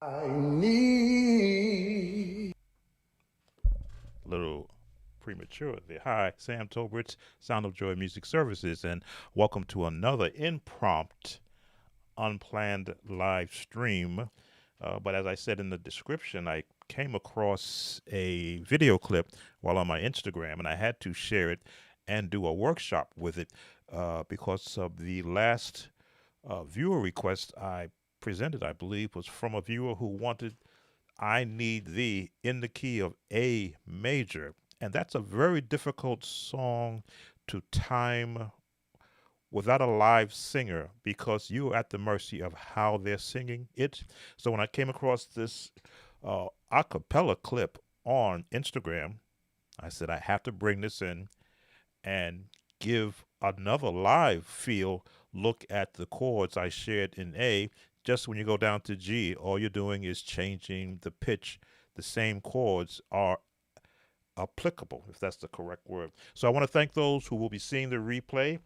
I need. Little premature there. Hi, Sam Tolbert, Sound of Joy Music Services, and welcome to another impromptu, unplanned live stream. But as I said in the description, I came across a video clip while on my Instagram, and I had to share it and do a workshop with it because of the last viewer request I presented, I believe, was from a viewer who wanted I Need Thee in the key of A major. And that's a very difficult song to time without a live singer because you're at the mercy of how they're singing it. So when I came across this a cappella clip on Instagram, I said, I have to bring this in and give another live feel look at the chords I shared in A. Just when you go down to G, all you're doing is changing the pitch. The same chords are applicable, if that's the correct word. So I want to thank those who will be seeing the replay,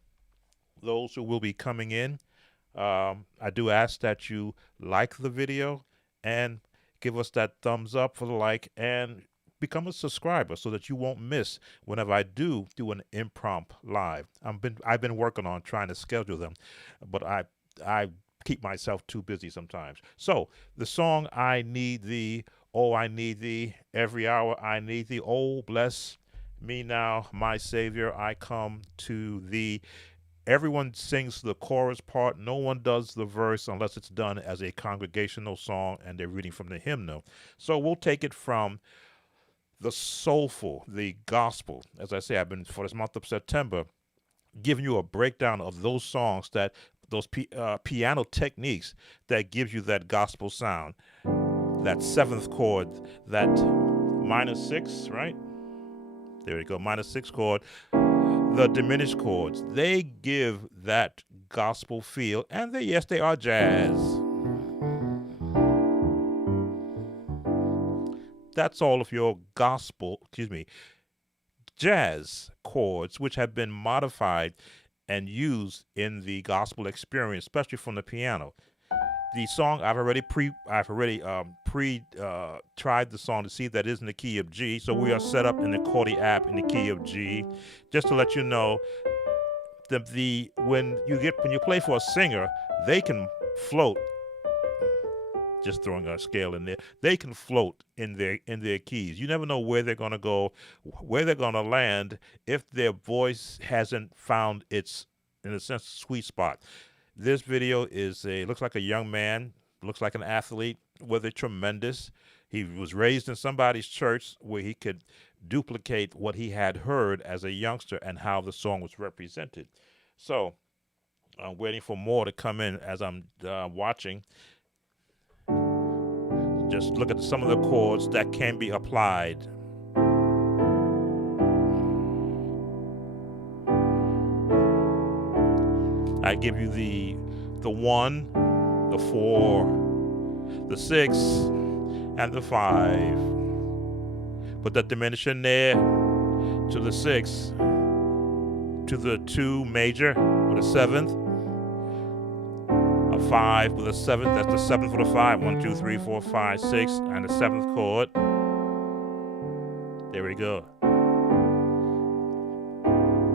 those who will be coming in. I do ask that you like the video and give us that thumbs up for the like and become a subscriber so that you won't miss whenever I do an impromptu live. I've been working on trying to schedule them, but I keep myself too busy sometimes. So the song I Need Thee, oh I Need Thee, every hour I need thee, oh bless me now, my Savior, I come to thee. Everyone sings the chorus part. No one does the verse unless it's done as a congregational song and they're reading from the hymnal. So we'll take it from the soulful, the gospel. As I say, I've been for this month of September giving you a breakdown of those songs that those piano techniques that gives you that gospel sound, that seventh chord, that minor six, right? There we go, minor six chord, the diminished chords. They give that gospel feel, and yes, they are jazz. That's all of your gospel, jazz chords, which have been modified and used in the gospel experience, especially from the piano. The song I've already tried the song to see that is in the key of G. So we are set up in the Chordy app in the key of G. Just to let you know, the when you play for a singer, they can float. Just throwing a scale in there, they can float in their keys. You never know where they're gonna go, where they're gonna land if their voice hasn't found its, in a sense, sweet spot. This video looks like a young man, looks like an athlete with a tremendous. He was raised in somebody's church where he could duplicate what he had heard as a youngster and how the song was represented. So I'm waiting for more to come in as I'm watching. Just look at some of the chords that can be applied. I give you the 1, the 4, the 6, and the 5. Put that diminishing there to the 6, to the 2 major with a 7th, a 5 with a 7th, that's the 7th with a 5. 1, 2, 3, 4, 5, 6, and the 7th chord. There we go.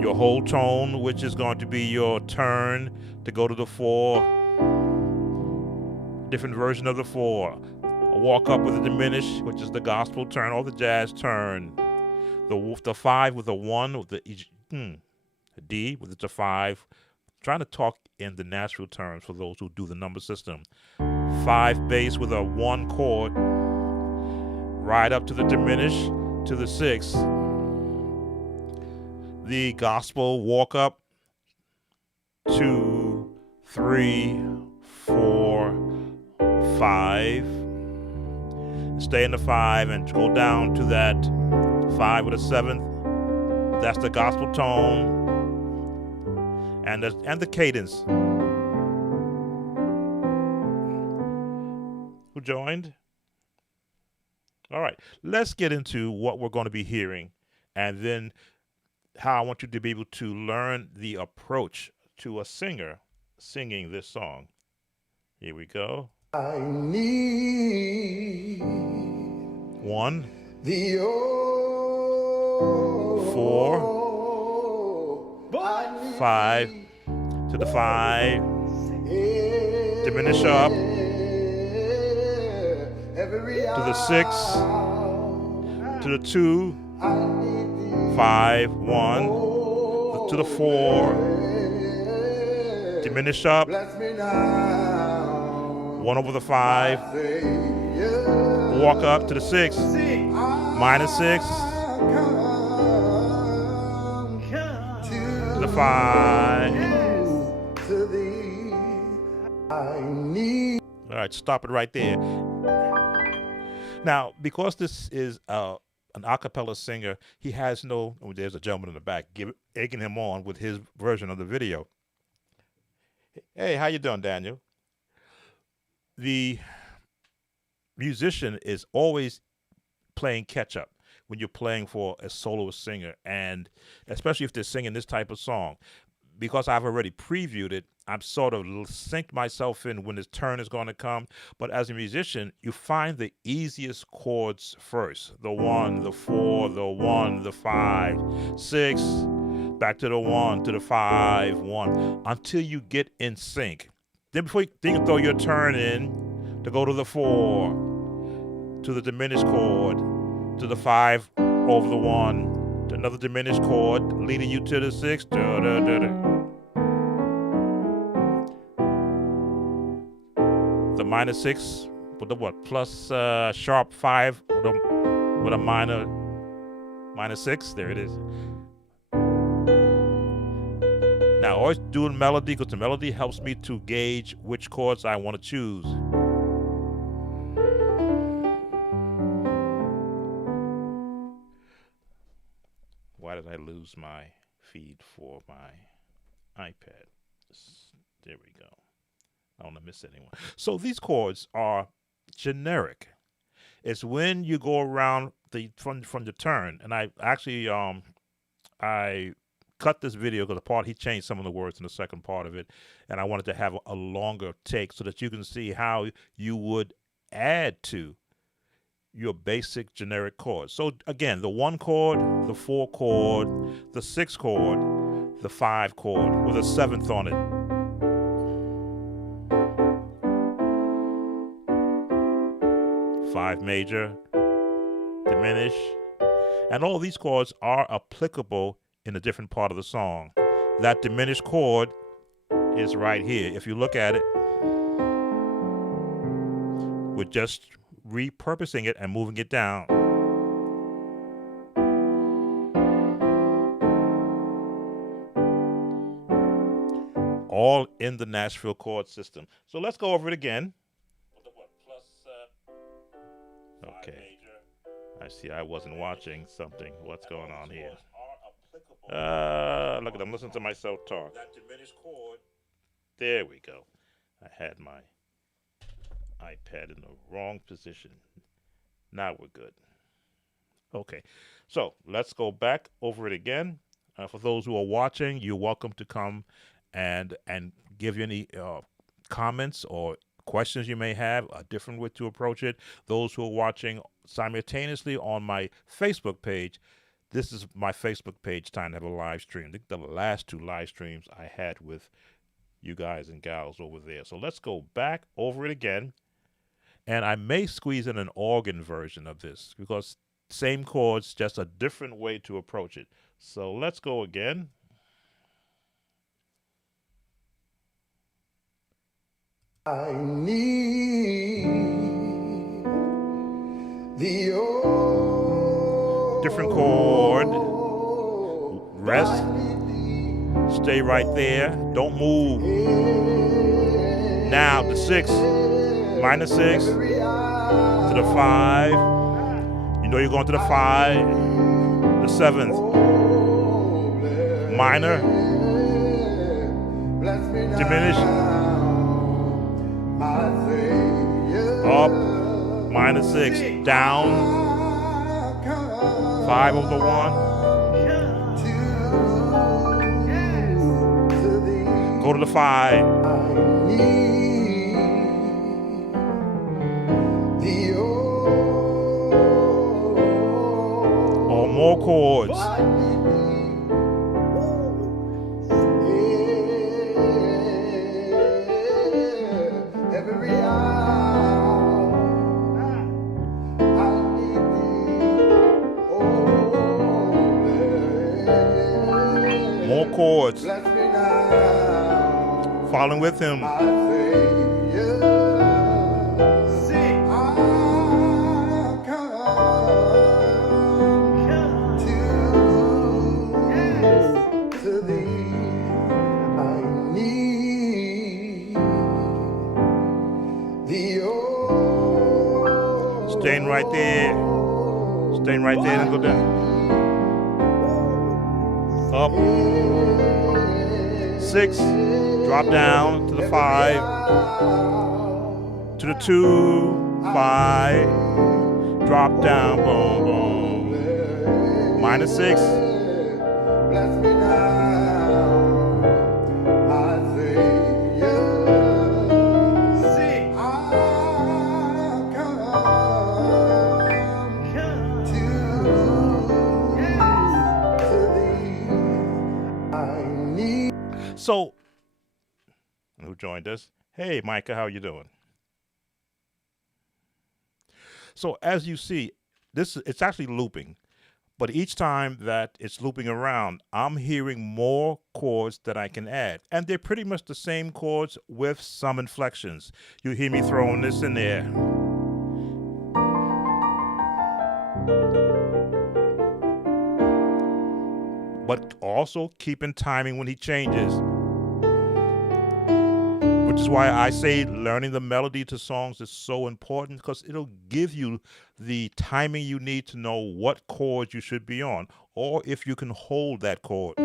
Your whole tone, which is going to be your turn to go to the 4, different version of the 4. A walk up with a diminish, which is the gospel turn or the jazz turn. The 5 with a 1 with the D with the 5. Trying to talk in the natural terms for those who do the number system. 5 bass with a 1 chord. Right up to the diminish to the 6. The gospel walk up 2, 3, 4, 5. Stay in the 5 and go down to that 5 with a 7th. That's the gospel tone and the cadence. Who joined? All right, let's get into what we're going to be hearing and then how I want you to be able to learn the approach to a singer singing this song. Here we go. I need. 1, The 4, 5, to the 5, diminish up, to the 6, to the 2, 5, 1, to the 4, diminish up, 1 over the 5, walk up to the 6, minus 6, to the 5. All right, stop it right there. Now, because this is an a cappella singer, he has no, oh, there's a gentleman in the back egging him on with his version of the video. Hey, how you doing, Daniel? The musician is always playing catch up when you're playing for a soloist singer, and especially if they're singing this type of song. Because I've already previewed it, I'm sort of synced myself in when his turn is going to come. But as a musician, you find the easiest chords first. The 1, the 4, the 1, the 5, 6, back to the 1, to the 5, 1, until you get in sync. Then before you can throw your turn in to go to the 4, to the diminished chord, to the 5 over the 1, to another diminished chord, leading you to the 6. The minus 6 with the what? Plus sharp 5 with a minus 6. There it is. Now, always doing melody, because the melody helps me to gauge which chords I want to choose. Why did I lose my feed for my iPad? There we go. I don't want to miss anyone. So these chords are generic. It's when you go around from the turn, and I actually I cut this video because he changed some of the words in the second part of it, and I wanted to have a longer take so that you can see how you would add to your basic generic chords. So again, the 1 chord, the 4 chord, the 6 chord, the 5 chord with a 7th on it. 5 major, diminish, and all these chords are applicable in a different part of the song. That diminished chord is right here. If you look at it, we're just repurposing it and moving it down. All in the Nashville chord system. So let's go over it again. Okay. I see I wasn't watching something. What's going on here? Look at them. Listen to myself talk. That diminished chord. There we go. I had my iPad in the wrong position. Now we're good. Okay. So let's go back over it again. For those who are watching, you're welcome to come and give you any comments or questions you may have, a different way to approach it. Those who are watching simultaneously on my Facebook page, this is my Facebook page time to have a live stream. The last 2 live streams I had with you guys and gals over there. So let's go back over it again. And I may squeeze in an organ version of this because same chords, just a different way to approach it. So let's go again. I need the different chord. Rest. Stay right there. Don't move. Now the 6, minus 6 to the 5. You know you're going to the 5. The 7th. Minor. Diminish. Up, minus 6, down, 5 over the 1, go to the 5, More chords. I need thee. Yeah, every hour I need thee. Oh, yeah. More chords. Bless me now, Falling with him. my Savior. I've come to thee. I need thee. Oh, Staying right there. Staying right there and go down. Up. 6. Drop down to the 5. To the 2. 5. Drop down. Boom, boom. Minor 6. bless me now, my Savior. I've come to thee. I need. So, who joined us? Hey, Micah, how you doing? So, as you see, it's actually looping. But each time that it's looping around, I'm hearing more chords that I can add. And they're pretty much the same chords with some inflections. You hear me throwing this in there. But also keeping timing when he changes. Which is why I say learning the melody to songs is so important, because it'll give you the timing you need to know what chords you should be on, or if you can hold that chord.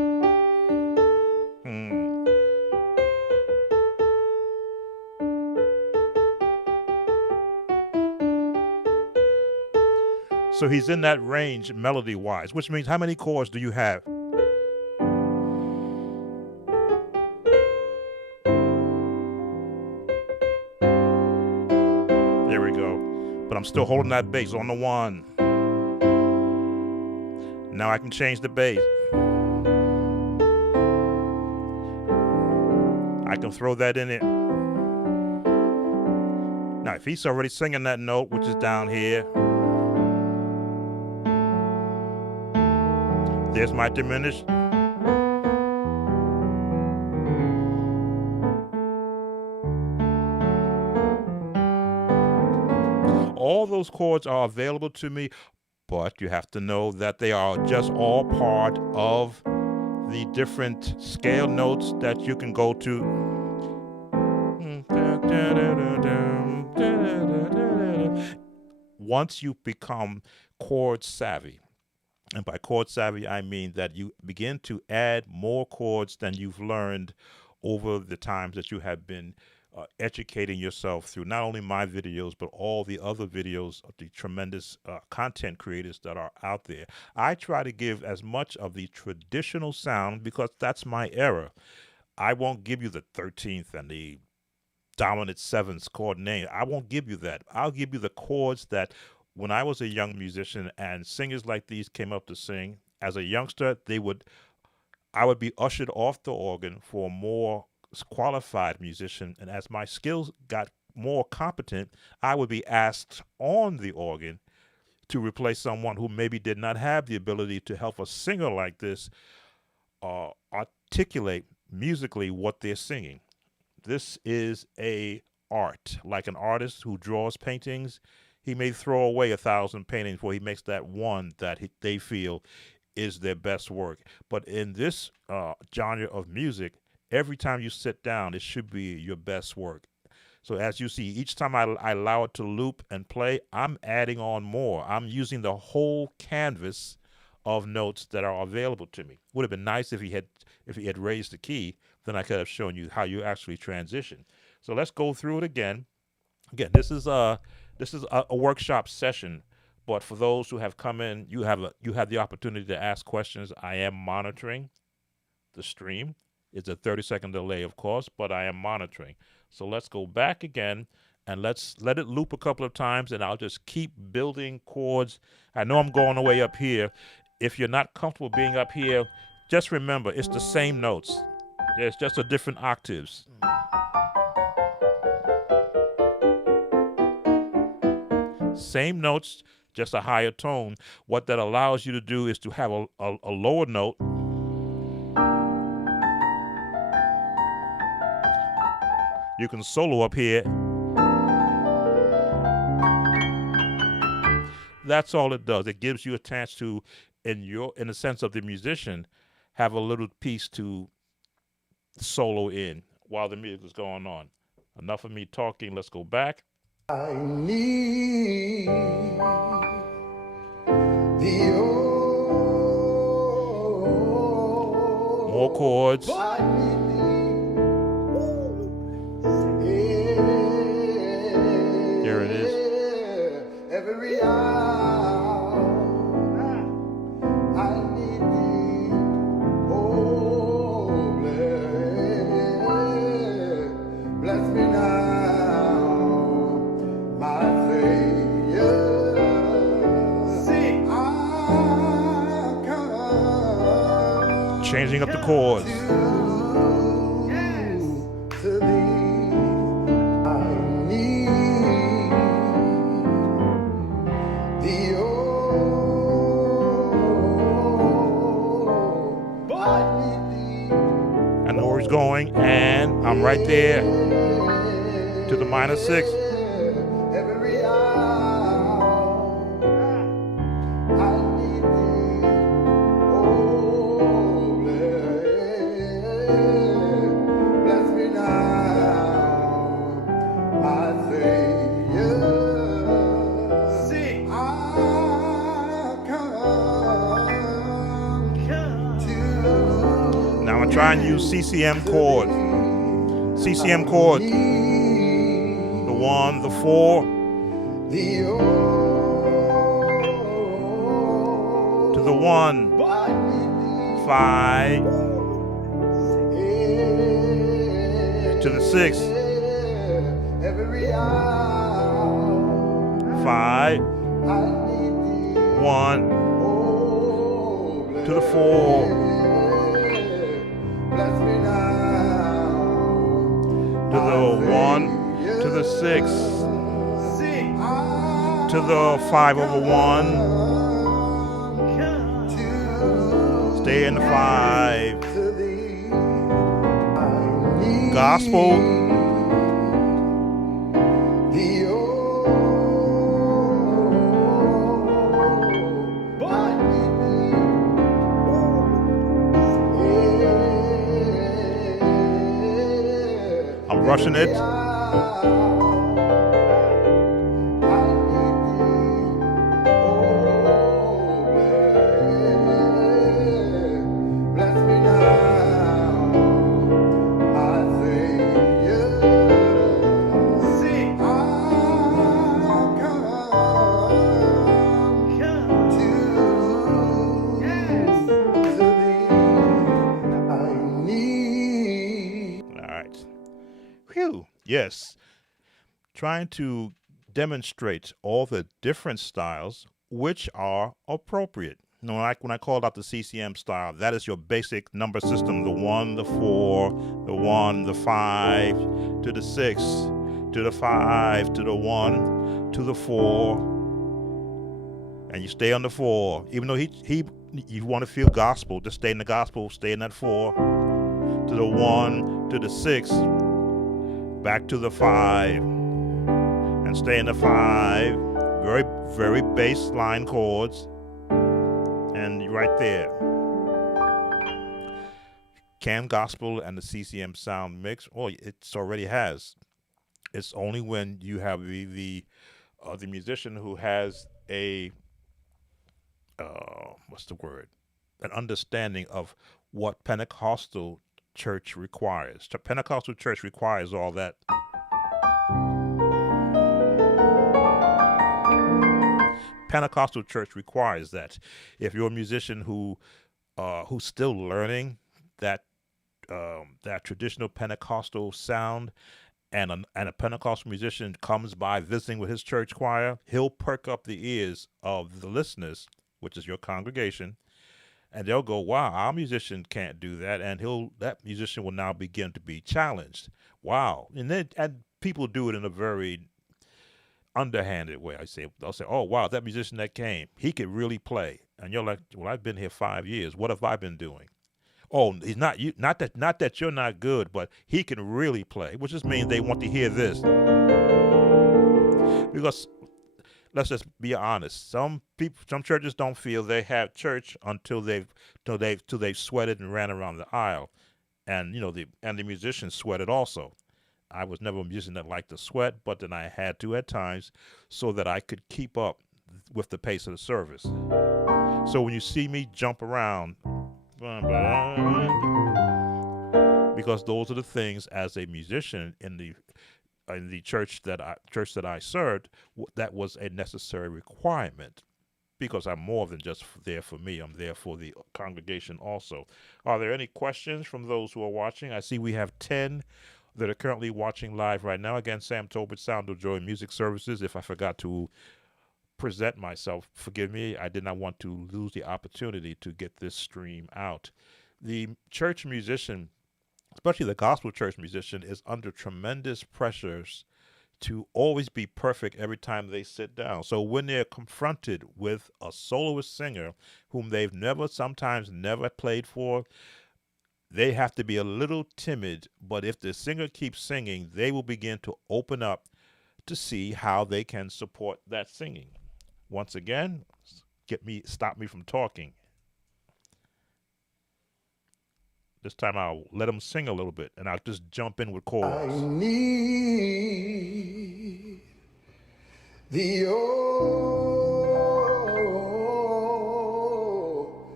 So he's in that range melody-wise, which means how many chords do you have? There we go. But I'm still holding that bass on the 1. Now I can change the bass. I can throw that in it. Now, if he's already singing that note, which is down here, there's my diminished. All those chords are available to me, but you have to know that they are just all part of the different scale notes that you can go to. Once you become chord savvy, and by chord savvy, I mean that you begin to add more chords than you've learned over the times that you have been educating yourself through not only my videos, but all the other videos of the tremendous content creators that are out there. I try to give as much of the traditional sound because that's my era. I won't give you the 13th and the dominant 7th chord name. I won't give you that. I'll give you the chords that when I was a young musician and singers like these came up to sing, as a youngster, I would be ushered off the organ for a more qualified musician, and as my skills got more competent, I would be asked on the organ to replace someone who maybe did not have the ability to help a singer like this articulate musically what they're singing. This is a art. Like an artist who draws paintings, he may throw away 1,000 paintings before he makes that one that they feel is their best work. But in this genre of music, every time you sit down, it should be your best work. So as you see, each time I allow it to loop and play, I'm adding on more. I'm using the whole canvas of notes that are available to me. Would have been nice if he had raised the key, then I could have shown you how you actually transition. So let's go through it again. Again, this is a workshop session, but for those who have come in, you have the opportunity to ask questions. I am monitoring the stream. It's a 30-second delay, of course, but I am monitoring. So let's go back again and let's let it loop a couple of times, and I'll just keep building chords. I know I'm going away up here. If you're not comfortable being up here, just remember it's the same notes. It's just a different octaves. Same notes, just a higher tone. What that allows you to do is to have a lower note. You can solo up here. That's all it does. It gives you a chance to, in the sense of the musician, have a little piece to solo in while the music is going on. Enough of me talking. Let's go back. I need the More chords. There it is. Every hour I need thee. Oh, bless me now, my Savior. Sing. I'll come. Changing up the chords. To thee, I need thee. Oh, I need thee. I know where he's going, and I'm right there to the minor 6. Every hour I need thee. Oh, bless me now, my Savior. Sing. I'll come to. Now I'm trying to use CCM chords. CCM chords. The 1, the 4, to the 1, 5, to the 6, 5, 1, to the 4, to the 1, to the 6, to the 5 over 1, stay in the 5, gospel, I'm rushing it. Whew. Yes. Trying to demonstrate all the different styles which are appropriate. You know, like when I called out the CCM style, that is your basic number system. The 1, the 4, the 1, the 5, to the 6, to the 5, to the 1, to the 4. And you stay on the 4. Even though you want to feel gospel, just stay in the gospel, stay in that 4. To the 1, to the 6, back to the 5, and stay in the 5. Very, very bass line chords, and right there. Can gospel and the CCM sound mix? Oh, it already has. It's only when you have the musician who has a what's the word? An understanding of what Pentecostal church requires. Pentecostal church requires all that. Pentecostal church requires that. If you're a musician who's still learning that that traditional Pentecostal sound, and a Pentecostal musician comes by visiting with his church choir, he'll perk up the ears of the listeners, which is your congregation, And they'll go, wow, our musician can't do that. And that musician will now begin to be challenged. Wow. And people do it in a very underhanded way. They'll say, oh, wow, that musician that came, he could really play. And you're like, well, I've been here 5 years. What have I been doing? Oh, he's not you. Not that you're not good, but he can really play, which just means they want to hear this. Because let's just be honest. Some churches don't feel they have church until they've sweated and ran around the aisle, and the musicians sweated also. I was never a musician that liked to sweat, but then I had to at times so that I could keep up with the pace of the service. So when you see me jump around, because those are the things as a musician in the church that I served, that was a necessary requirement, because I'm more than just there for me. I'm there for the congregation also. Are there any questions from those who are watching? I see we have 10 that are currently watching live right now. Again, Sam Tolbert, Sound of Joy Music Services. If I forgot to present myself, forgive me. I did not want to lose the opportunity to get this stream out. The church musician, especially the gospel church musician, is under tremendous pressures to always be perfect every time they sit down. So when they're confronted with a soloist singer whom they've sometimes never played for, they have to be a little timid. But if the singer keeps singing, they will begin to open up to see how they can support that singing. Once again, stop me from talking. This time I'll let them sing a little bit, and I'll just jump in with chords. I need the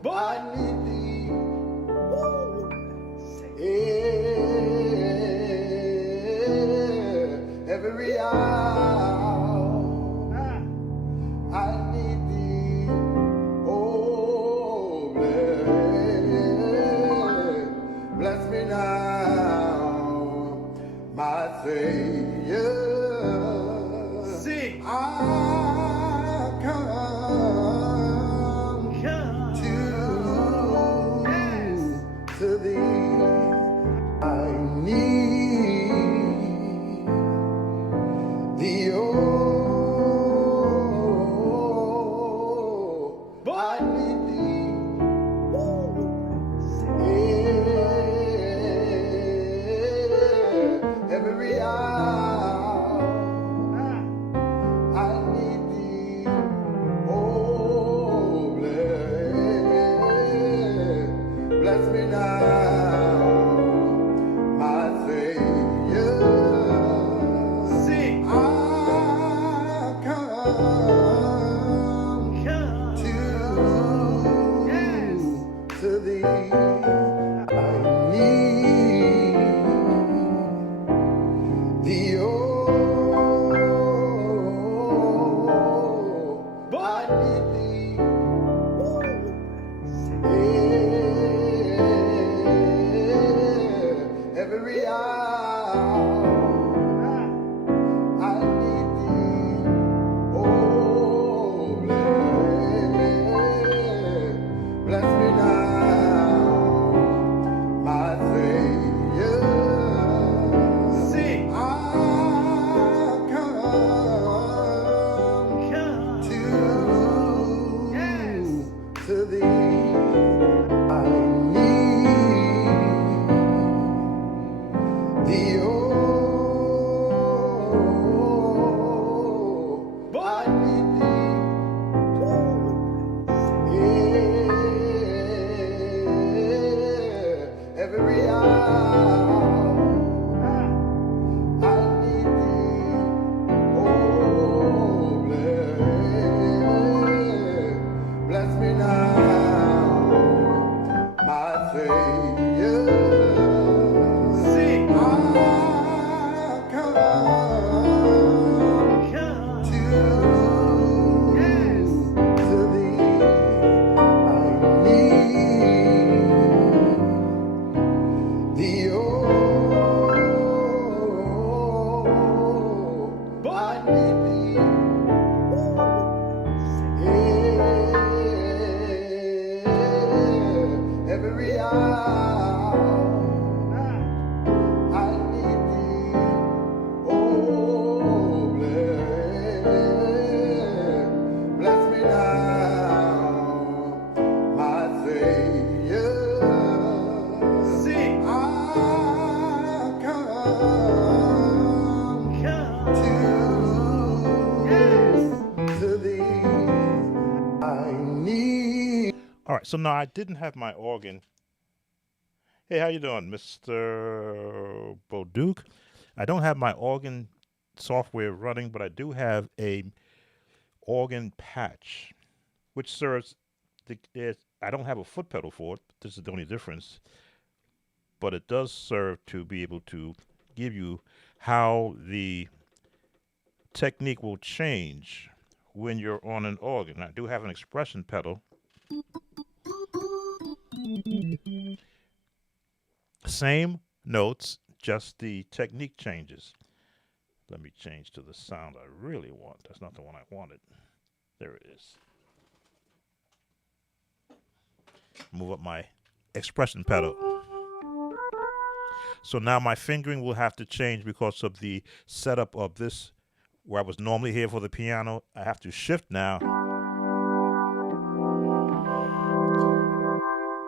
I need thee. Every hour. I need thee. Oh, bless me now, my Savior. Sing. I need. All right, so now I didn't have my organ. Hey, how you doing, Mr. Boduke? I don't have my organ software running, but I do have a organ patch, which serves I don't have a foot pedal for it. This is the only difference, but it does serve to be able to give you how the technique will change when you're on an organ. I do have an expression pedal. Same notes, just the technique changes. Let me change to the sound I really want. That's not the one I wanted. There it is. Move up my expression pedal. So now my fingering will have to change because of the setup of this, where I was normally here for the piano. I have to shift now.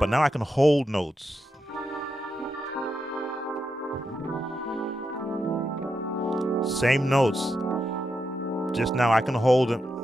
But now I can hold notes. Same notes, just now I can hold them.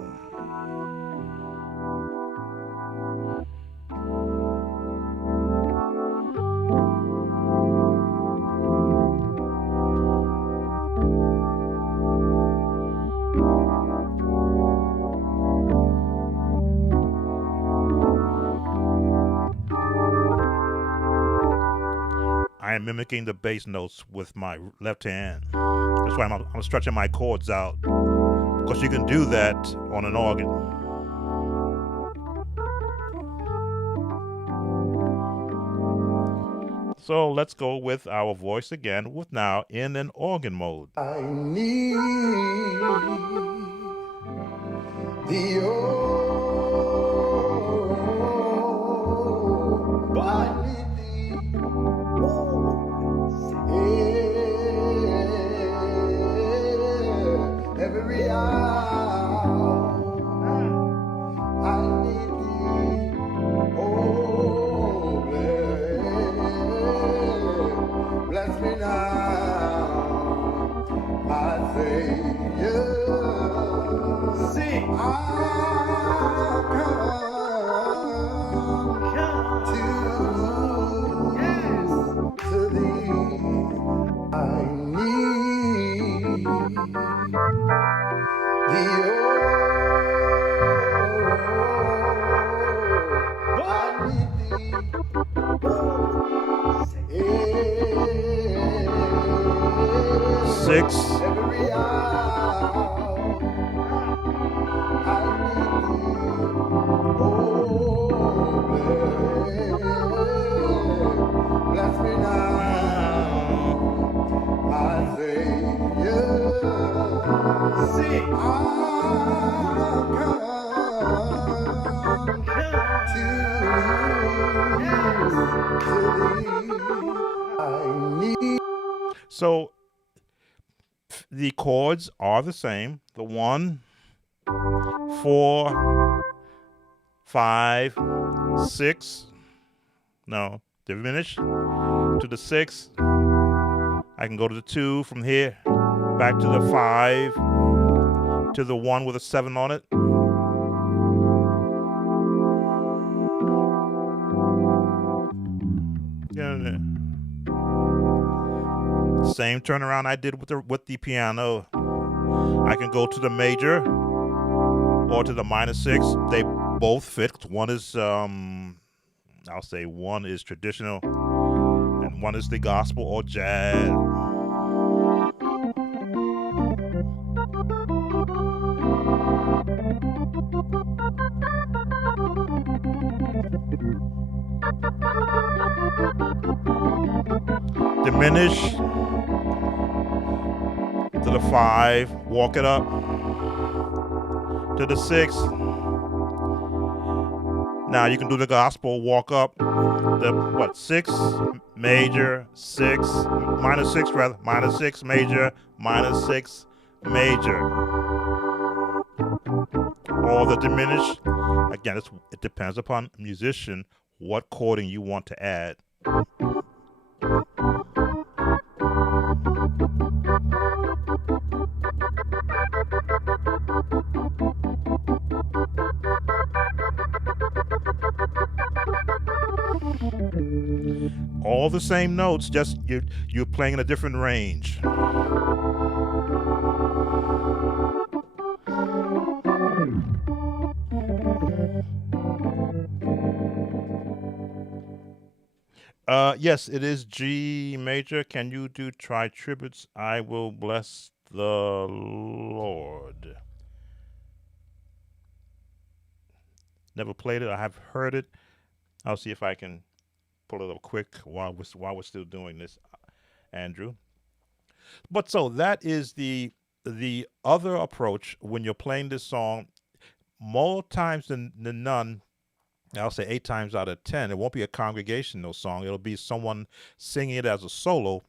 I am mimicking the bass notes with my left hand. That's why I'm stretching my chords out, because you can do that on an organ. So let's go with our voice again, with now in an organ mode. I need the oh, I need thee every hour. I need thee, oh, bless me now, my Savior. Sing. I come to thee. I need thee, oh, I need thee. Six. Every hour. I need thee. Oh, bless me now, my Savior. Sing. I come to thee. I need. So the chords are the same. The 1, 4, 5, 6. No, diminish to the 6. I can go to the 2 from here, back to the 5, to the 1 with a 7 on it. Yeah. Same turnaround I did with the piano. I can go to the major or to the minor 6. They both fit. One is I'll say one is traditional and one is the gospel or jazz. Diminish to the 5, walk it up to the 6. Now you can do the gospel, walk up the 6 major, 6 minor 6 rather, minor 6 major, minor 6 major, or the diminish. Again, it depends upon musician what chording you want to add. All the same notes, just you're playing in a different range. Yes, it is G major. Can you do try tributes? I will bless the Lord. Never played it. I have heard it. I'll see if I can pull it up quick while we're still doing this, Andrew. But so that is the other approach when you're playing this song. More times than none, I'll say 8 times out of 10, it won't be a congregational song. It'll be someone singing it as a solo.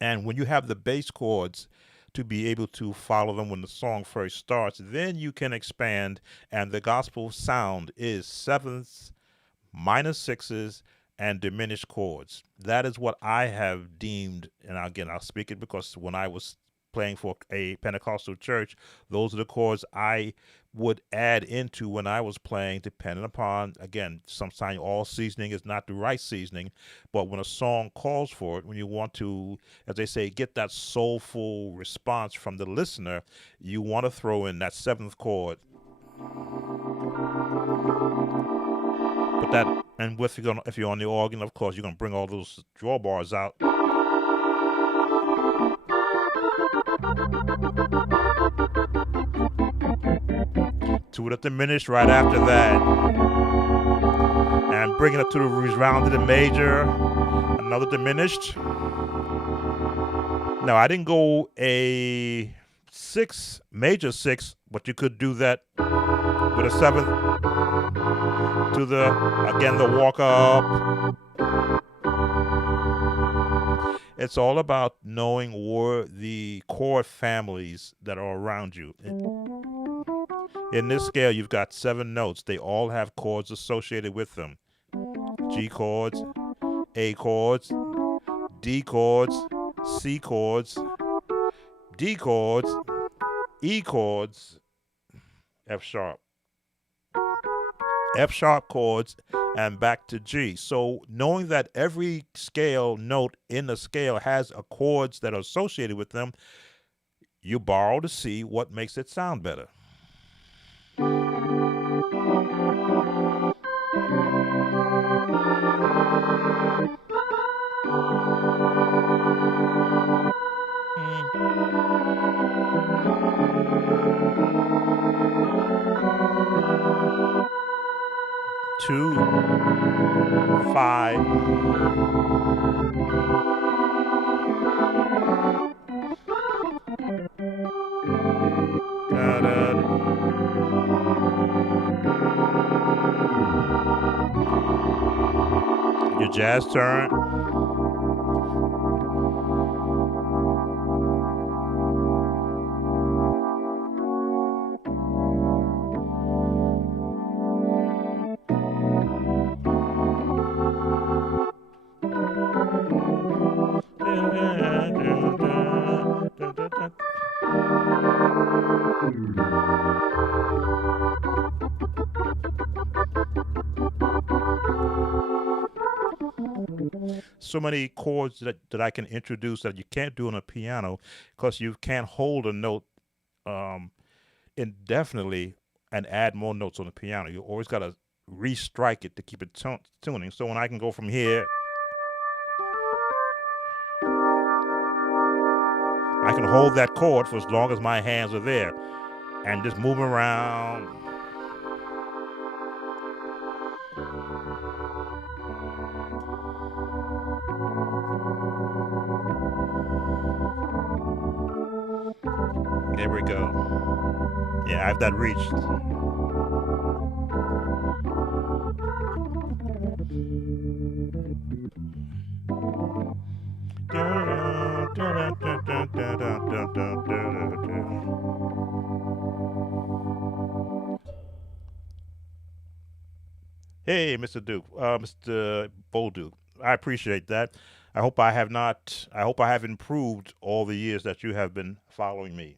And when you have the bass chords to be able to follow them when the song first starts, then you can expand. And the gospel sound is sevenths, minor sixes, and diminished chords. That is what I have deemed. And again, I'll speak it because when I was playing for a Pentecostal church, those are the chords I would add into when I was playing, depending upon, again, sometimes all seasoning is not the right seasoning, but when a song calls for it, when you want to, as they say, get that soulful response from the listener, you want to throw in that seventh chord. But that, and if you're on the organ, of course, you're going to bring all those drawbars out. To the diminished right after that. And bring it up to the rounded and major. Another diminished. Now, I didn't go a major six, but you could do that with a seventh to the walk up. It's all about knowing where the chord families that are around you. In this scale, you've got 7 notes. They all have chords associated with them. G chords, A chords, D chords, C chords, D chords, E chords, F sharp chords, and back to G. So knowing that every scale note in the scale has chords that are associated with them, you borrow to see what makes it sound better. Two, 5. Your jazz turn. So many chords that I can introduce that you can't do on a piano because you can't hold a note indefinitely and add more notes on the piano. You always got to restrike it to keep it tuning. So when I can go from here, I can hold that chord for as long as my hands are there and just move around. There we go. Yeah, I have that reached. Hey, Mr. Duke, Mr. Bolduke, I appreciate that. I hope I have improved all the years that you have been following me.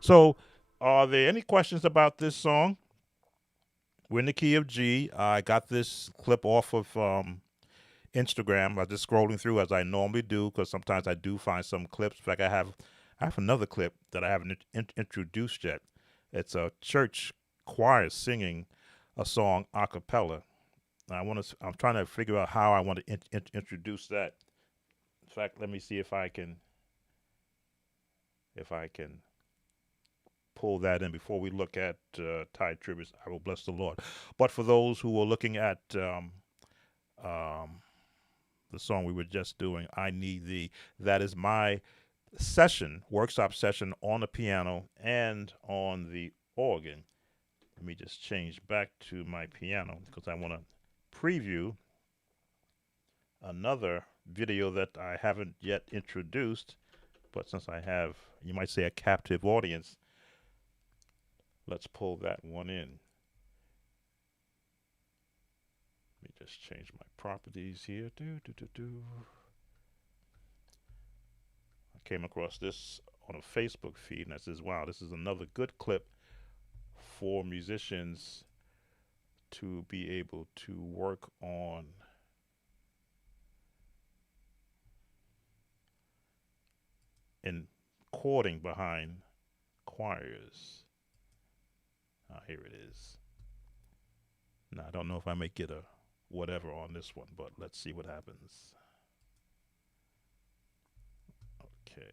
So, Are there any questions about this song? We're in the key of G. I got this clip off of Instagram. I was just scrolling through as I normally do because sometimes I do find some clips. In fact, I have another clip that I haven't introduced yet. It's a church choir singing a song a cappella. I'm trying to figure out how I want to introduce that. In fact, let me see if I can pull that in before we look at Tide Tributes. I will bless the Lord. But for those who are looking at um, the song we were just doing, I Need Thee, that is my workshop session on the piano and on the organ. Let me just change back to my piano because I want to preview another video that I haven't yet introduced. But since I have, you might say, a captive audience, let's pull that one in. Let me just change my properties here. I came across this on a Facebook feed and I says, wow, this is another good clip for musicians to be able to work on in chording behind choirs. Here it is. Now, I don't know if I may get a whatever on this one, but let's see what happens. Okay.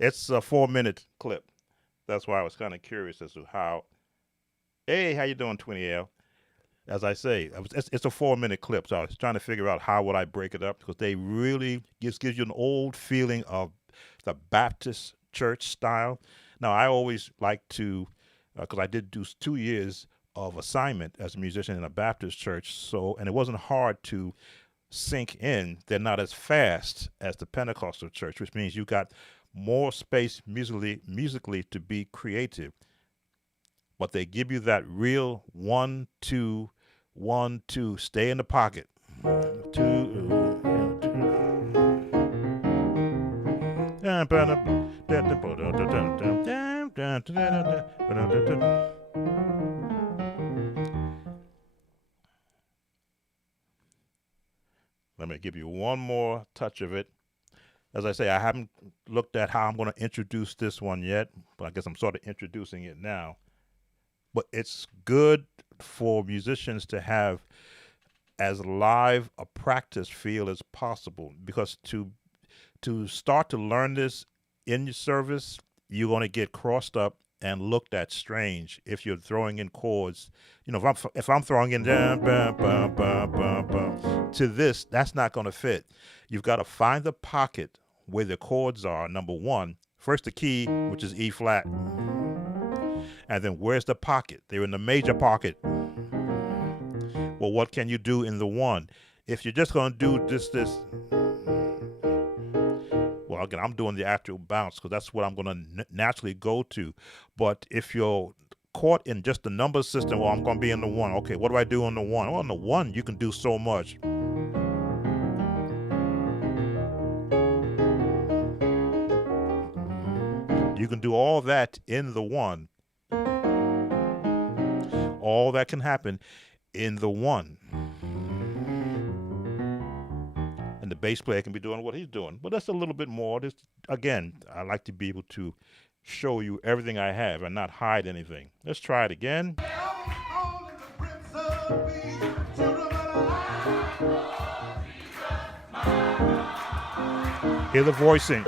It's a 4-minute clip. That's why I was kind of curious as to how. Hey, how you doing, 20L? As I say, it's a 4-minute clip, so I was trying to figure out how would I break it up because they really gives you an old feeling of the Baptist church style. Now, I always like to, because I did do 2 years of assignment as a musician in a Baptist church, and it wasn't hard to sink in. They're not as fast as the Pentecostal church, which means you got more space musically to be creative. But they give you that real 1, 2, 1, 2, stay in the pocket. Let me give you one more touch of it. As I say, I haven't looked at how I'm going to introduce this one yet, but I guess I'm sort of introducing it now. But it's good for musicians to have as live a practice feel as possible, because to To start to learn this in your service, you're going to get crossed up and looked at strange if you're throwing in chords. You know, if I'm throwing in to this, that's not going to fit. You've got to find the pocket where the chords are. Number one, first the key, which is E flat, and then where's the pocket? They're in the major pocket. Well, what can you do in the one? If you're just going to do this, well, again, I'm doing the actual bounce because that's what I'm going to naturally go to. But if you're caught in just the number system, well, I'm going to be in the one. Okay, what do I do on the one? Well, on the one, you can do so much. You can do all that in the one. All that can happen in the one. And the bass player can be doing what he's doing. But that's a little bit more. This, again, I like to be able to show you everything I have and not hide anything. Let's try it again. Hear the voicing.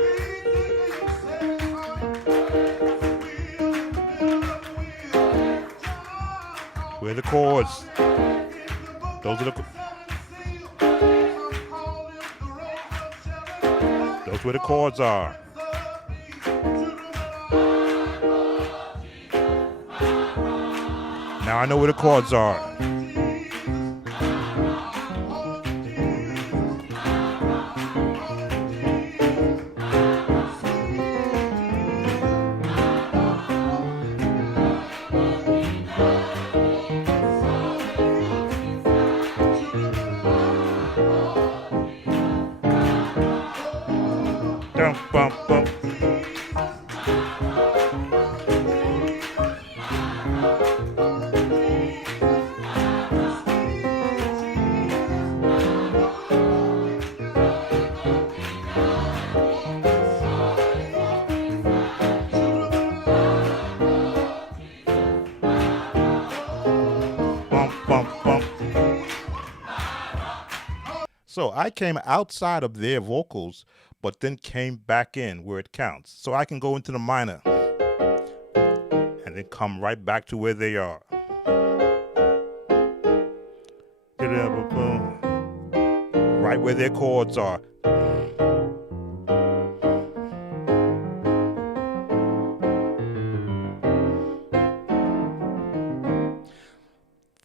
Where are the chords? Those are where the chords are. Now I know where the chords are. Bum, bum. Bum, bum, bum. So I came outside of their vocals, but then came back in where it counts. So I can go into the minor and then come right back to where they are. Right where their chords are.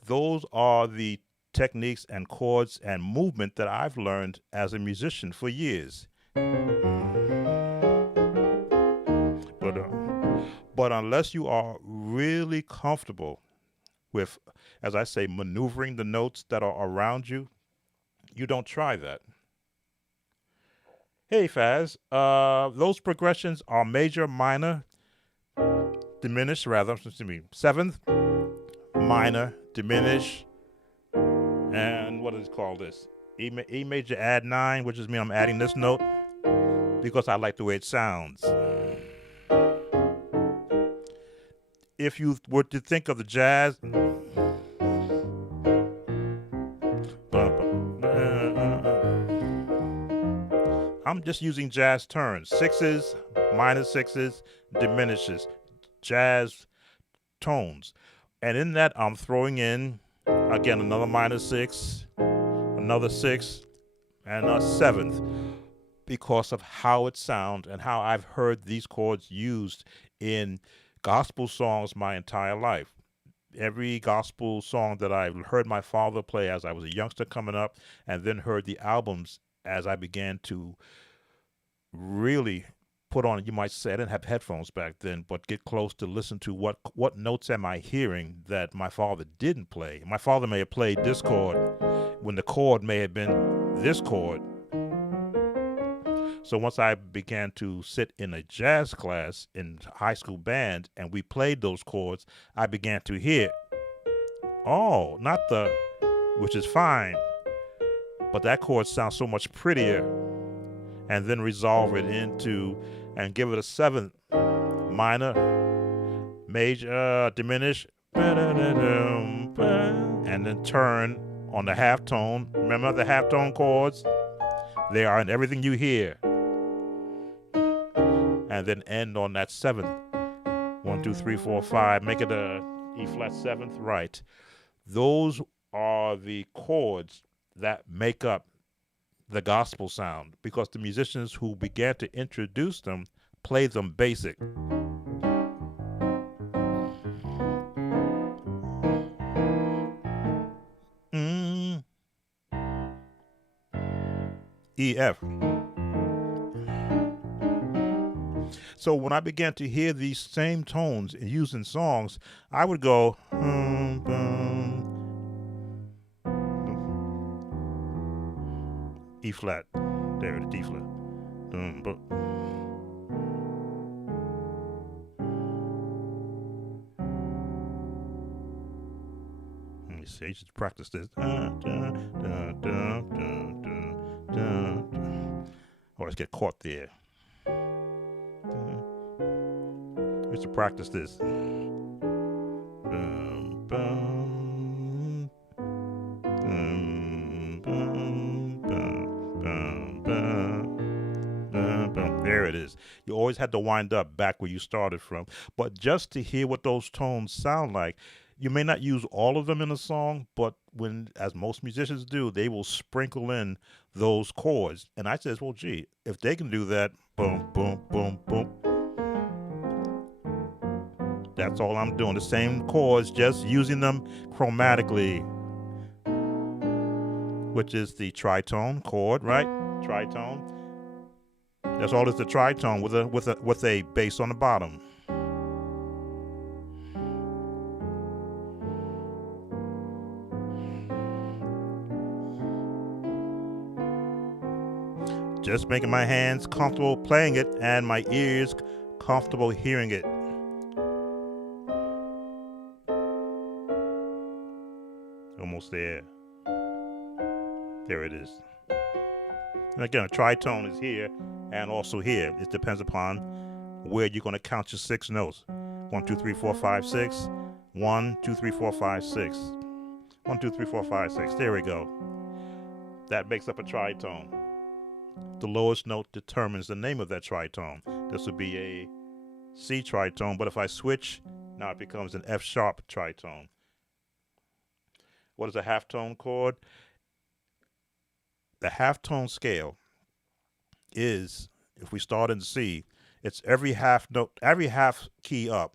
Those are the techniques and chords and movement that I've learned as a musician for years. But unless you are really comfortable with, as I say, maneuvering the notes that are around you, you don't try that. Hey, Faz, those progressions are major, minor, diminished, rather, excuse me, seventh, minor, diminish, and what is it called this? E major add 9, which is mean I'm adding this note because I like the way it sounds. If you were to think of the jazz, I'm just using jazz turns, sixes, minor sixes, diminishes, jazz tones. And in that, I'm throwing in, again, another minor 6, another 6, and a 7th, because of how it sounds and how I've heard these chords used in gospel songs my entire life. Every gospel song that I heard my father play as I was a youngster coming up, and then heard the albums as I began to really put on, you might say, I didn't have headphones back then, but get close to listen to what notes am I hearing that my father didn't play. My father may have played this chord when the chord may have been this chord. So once I began to sit in a jazz class in high school band and we played those chords, I began to hear, oh, not the, which is fine, but that chord sounds so much prettier, and then resolve it into and give it a 7th, minor, major, diminish, and then turn on the half tone. Remember the half tone chords? They are in everything you hear. and then end on that seventh. 1, 2, 3, 4, 5. Make it a E flat seventh, right? Those are the chords that make up the gospel sound, because the musicians who began to introduce them played them basic. E, F. So when I began to hear these same tones used in songs, I would go E flat. There, the D flat. Let me see. Just practice this. Always get caught there. We should practice this. There it is. You always had to wind up back where you started from. But just to hear what those tones sound like, you may not use all of them in a song, but when, as most musicians do, they will sprinkle in those chords. And I says, well, gee, if they can do that, boom, boom, boom, boom. That's all I'm doing. The same chords, just using them chromatically, which is the tritone chord, right? Tritone. That's all. It's the tritone with a bass on the bottom. Just making my hands comfortable playing it and my ears comfortable hearing it. Almost there. There it is. And again, a tritone is here and also here. It depends upon where you're going to count your 6 notes. 1, 2, 3, 4, 5, 6. 1, 2, 3, 4, 5, 6. 1, 2, 3, 4, 5, 6. There we go. That makes up a tritone. The lowest note determines the name of that tritone. This would be a C tritone, but if I switch, now it becomes an F sharp tritone. What is a halftone chord? The halftone scale is, if we start in C, it's every half note, every half key up.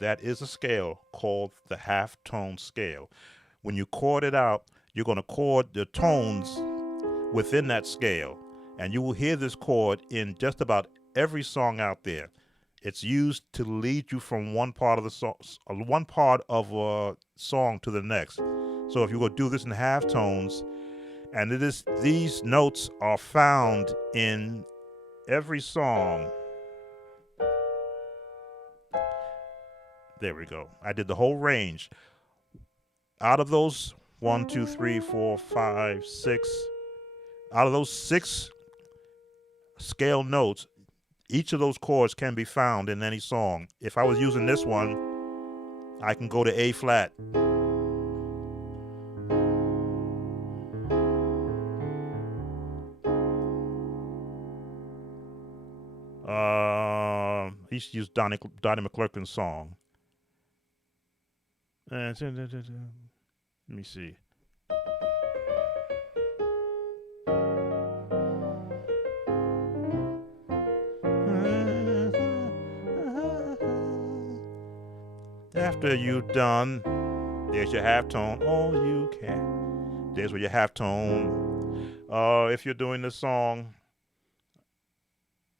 That is a scale called the halftone scale. When you chord it out, you're going to chord the tones within that scale, and you will hear this chord in just about every song out there. It's used to lead you from one part of a song to the next. So if you go do this in halftones, and these notes are found in every song. There we go. I did the whole range. Out of those 1, 2, 3, 4, 5, 6, out of those 6 scale notes, each of those chords can be found in any song. If I was using this one, I can go to A flat. He used to use Donnie McClurkin's song. Let me see. After you've done, there's your halftone. All you can. There's where your halftone. If you're doing this song,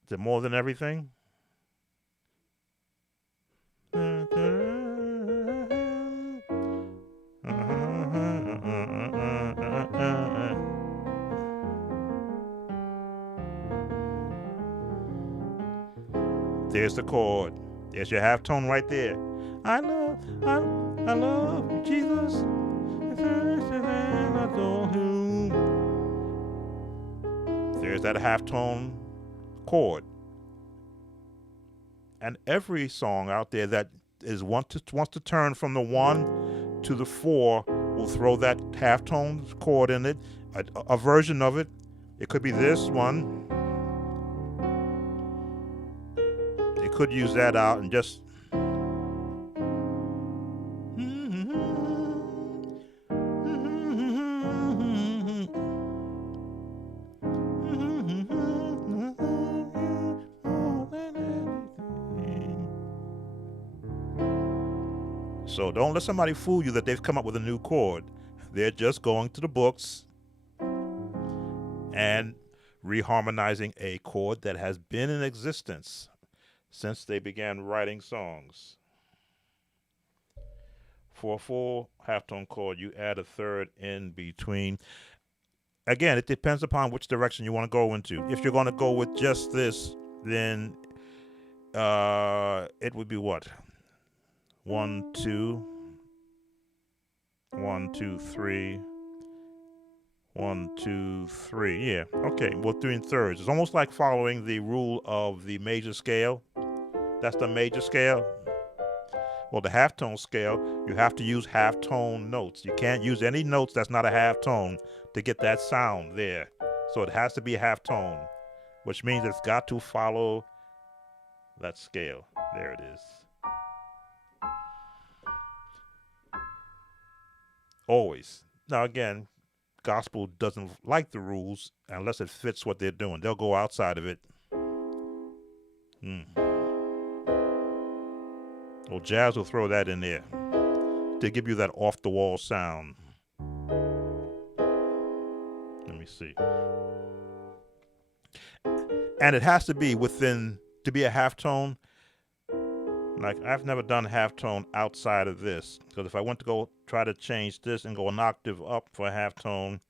is it More Than Everything? There's the chord. There's your halftone right there. I love you, Jesus. There's that halftone chord. And every song out there that is wants to turn from the 1 to the 4 we'll throw that halftone chord in it, a version of it. It could be this one. It could use that out and just. So don't let somebody fool you that they've come up with a new chord. They're just going to the books and reharmonizing a chord that has been in existence since they began writing songs. For a full halftone chord, you add a third in between. Again, it depends upon which direction you want to go into. If you're going to go with just this, then it would be what? 1, 2, 1, 2, 3, 1, 2, 3. Yeah, okay, we're doing thirds. It's almost like following the rule of the major scale. That's the major scale. Well, the halftone scale, you have to use halftone notes. You can't use any notes that's not a halftone to get that sound there. So it has to be a halftone, which means it's got to follow that scale. There it is. Always. Now, again, gospel doesn't like the rules unless it fits what they're doing. They'll go outside of it. Well, jazz will throw that in there to give you that off-the-wall sound. Let me see. And it has to be within, to be a halftone. Like, I've never done halftone outside of this, because if I went to go try to change this and go an octave up for a halftone,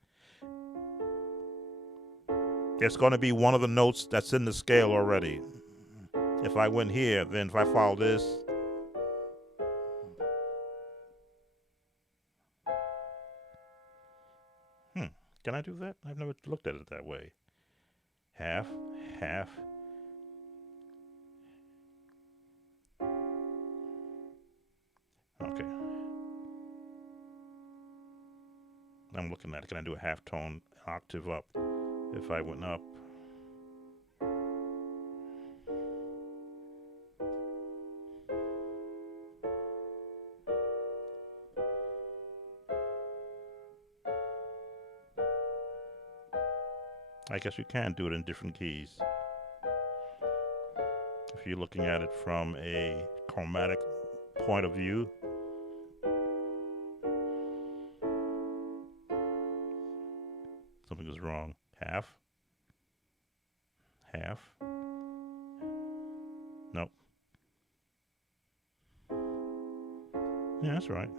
it's going to be one of the notes that's in the scale already. If I went here, then if I follow this, can I do that? I've never looked at it that way. Half, half. Okay. I'm looking at it. Can I do a halftone octave up? If I went up. I guess you can do it in different keys. If you're looking at it from a chromatic point of view. Something is wrong. Half. Half. Nope. Yeah, that's right.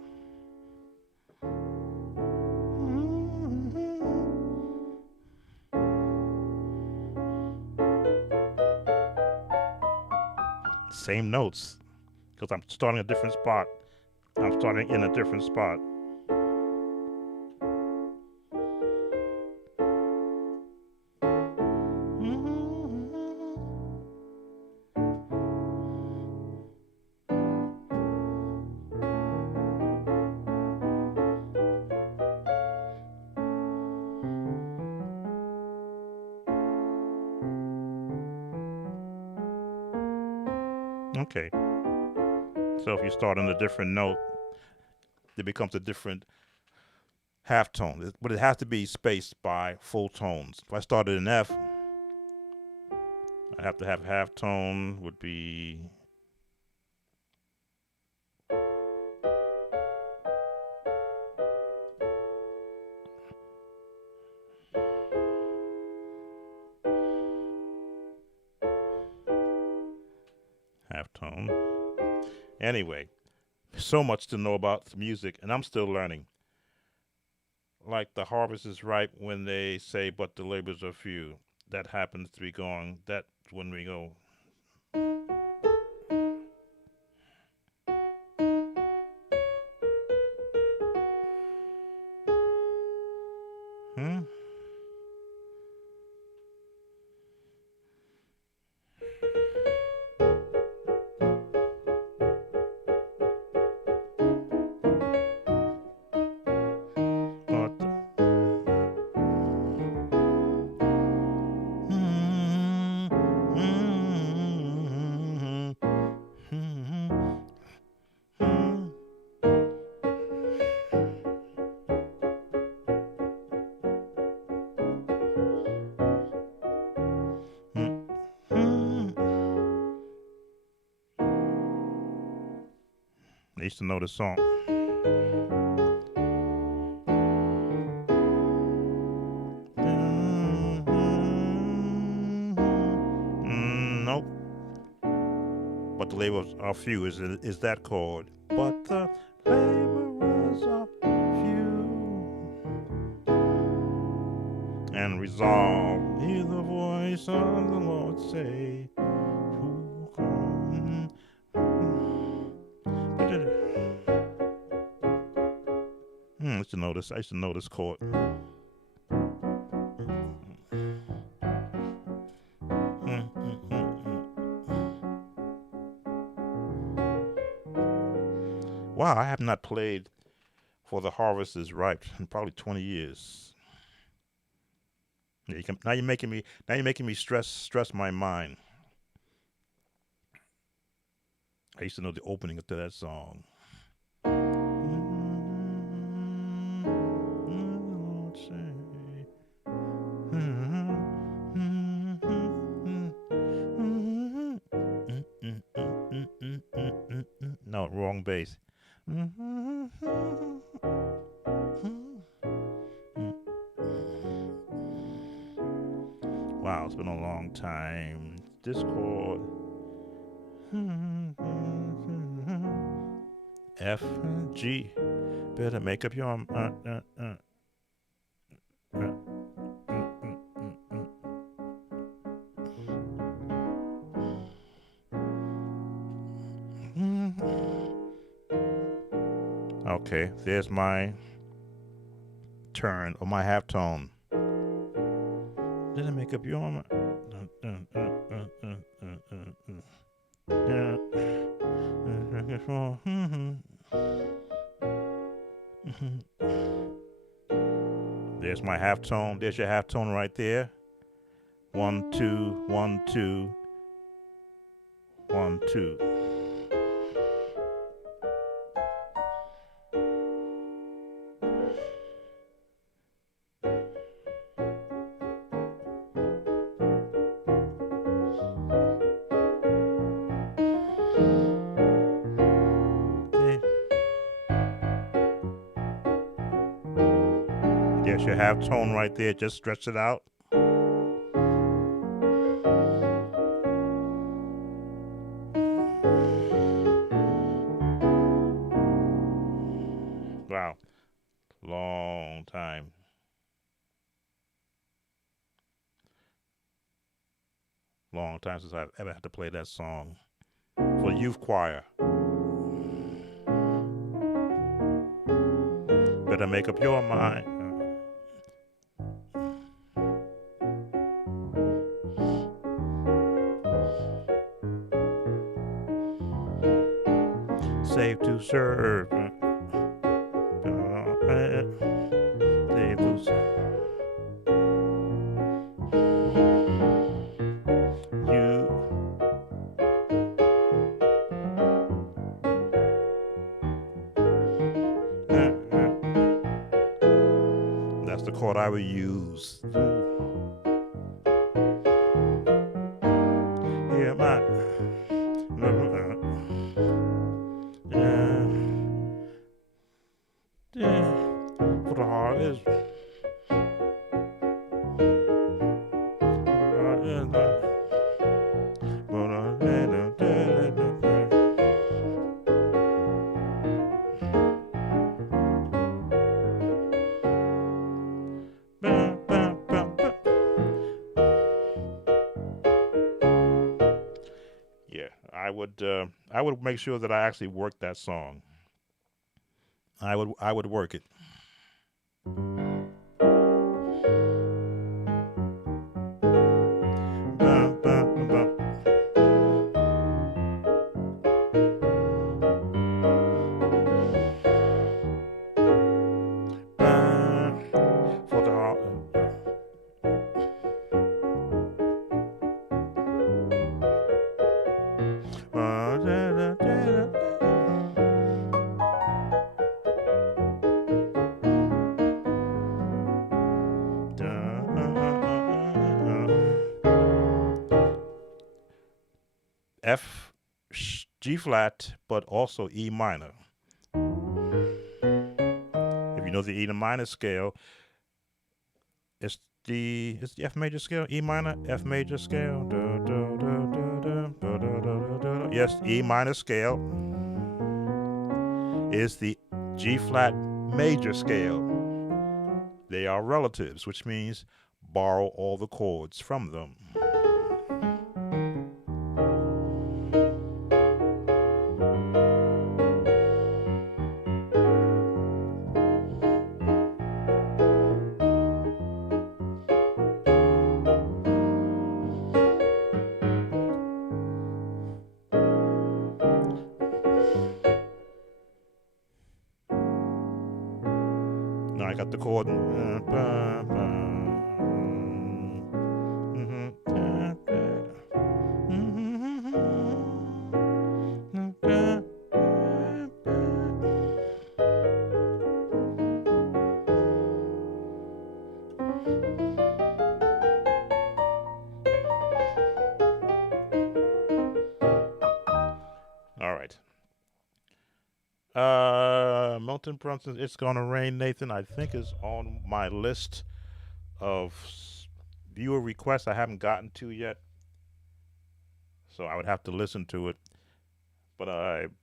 Same notes, because I'm starting a different spot. I'm starting in a different spot. Okay. So if you start on a different note, it becomes a different halftone. But it has to be spaced by full tones. If I started in F, I have to have halftone would be halftone. Anyway, so much to know about music, and I'm still learning. Like the harvest is ripe when they say, but the labors are few. That happens to be going. That's when we go. used to know the song. Nope. But the laborers are few is that chord. But the laborers are few. And resolve, hear the voice of the Lord say, who come. I used to know this. I used to know this chord. Wow, I have not played For the Harvest is Ripe in probably 20 years. Yeah, now you're making me stress my mind. I used to know the opening to that song. No, wrong bass. Wow, it's been a long time. This chord. F, G. Better make up your Okay, there's my turn or my half tone. Did I make up your mind? There's my half tone. There's your half tone right there. 1, 2, 1, 2, 1, 2. There's your half tone right there. Just stretch it out. Wow. Long time. Long time since I've ever had to play that song for youth choir. Better make up your mind. Save to serve. Save to serve. That's the chord I would use. Yeah, my. For the heart is. Yeah, I would make sure that I actually worked that song. I would work it. For the heart. F, G flat, but also E minor. you know the E minor scale, it's the F major scale, E minor, F major scale. Yes, E minor scale is the G flat major scale. They are relatives, which means borrow all the chords from them. Now I got the chord. All right. Milton Brunson, It's Gonna Rain, Nathan, I think is on my list of viewer requests I haven't gotten to yet. So I would have to listen to it. But I'm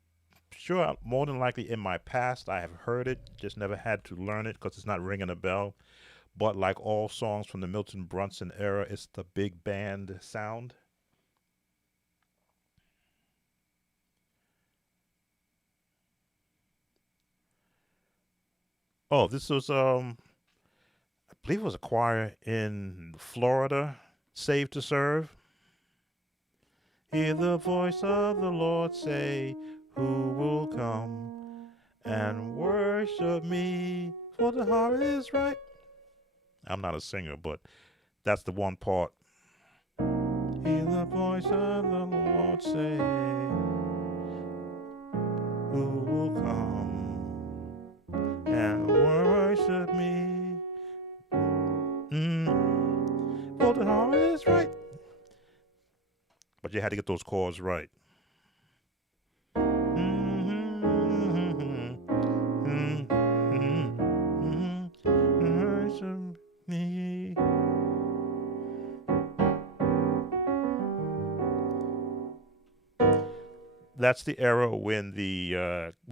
sure more than likely in my past I have heard it, just never had to learn it because it's not ringing a bell. But like all songs from the Milton Brunson era, it's the big band sound. Oh, this was I believe it was a choir in Florida, Saved to Serve. Hear the voice of the Lord say, who will come and worship me? For the heart is right. I'm not a singer, but that's the one part. Hear the voice of the Lord say, who will come and worship me? For the heart is right. But you had to get those chords right. Worship me. That's the era when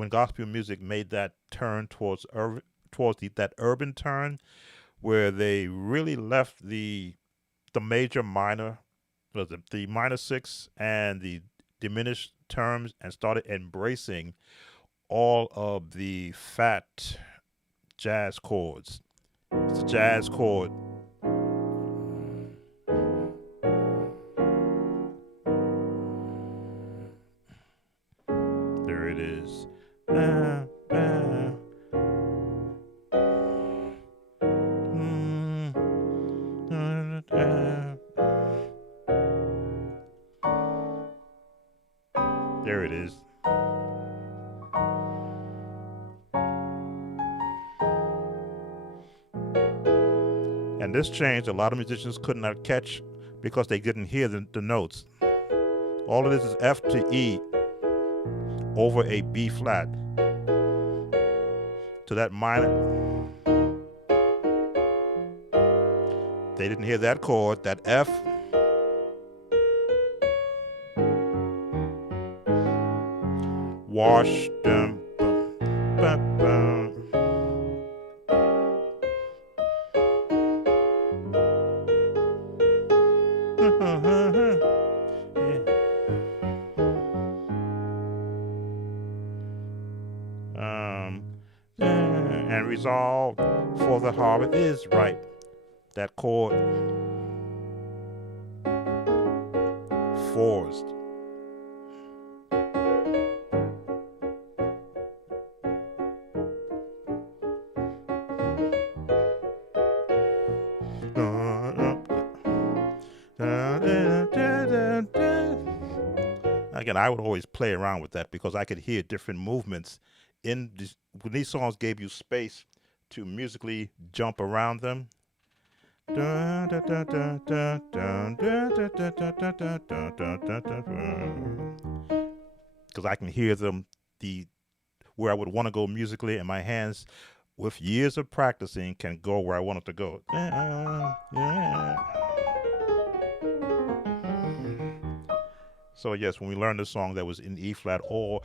gospel music made that turn towards that urban turn, where they really left the major minor, the minor six and the diminished terms, and started embracing all of the fat jazz chords. It's a jazz chord. There it is. There it is. And this change, a lot of musicians could not catch because they didn't hear the notes. All of this is F to E over a B flat to that minor. They didn't hear that chord, that F. Wash them. And resolve, for the harvest is ripe. That chord. Forced. Again, I would always play around with that because I could hear different movements in this, when these songs gave you space to musically jump around them. Because I can hear them, where I would want to go musically, and my hands with years of practicing, can go where I want it to go. Yeah. So yes, when we learned the song that was in E flat or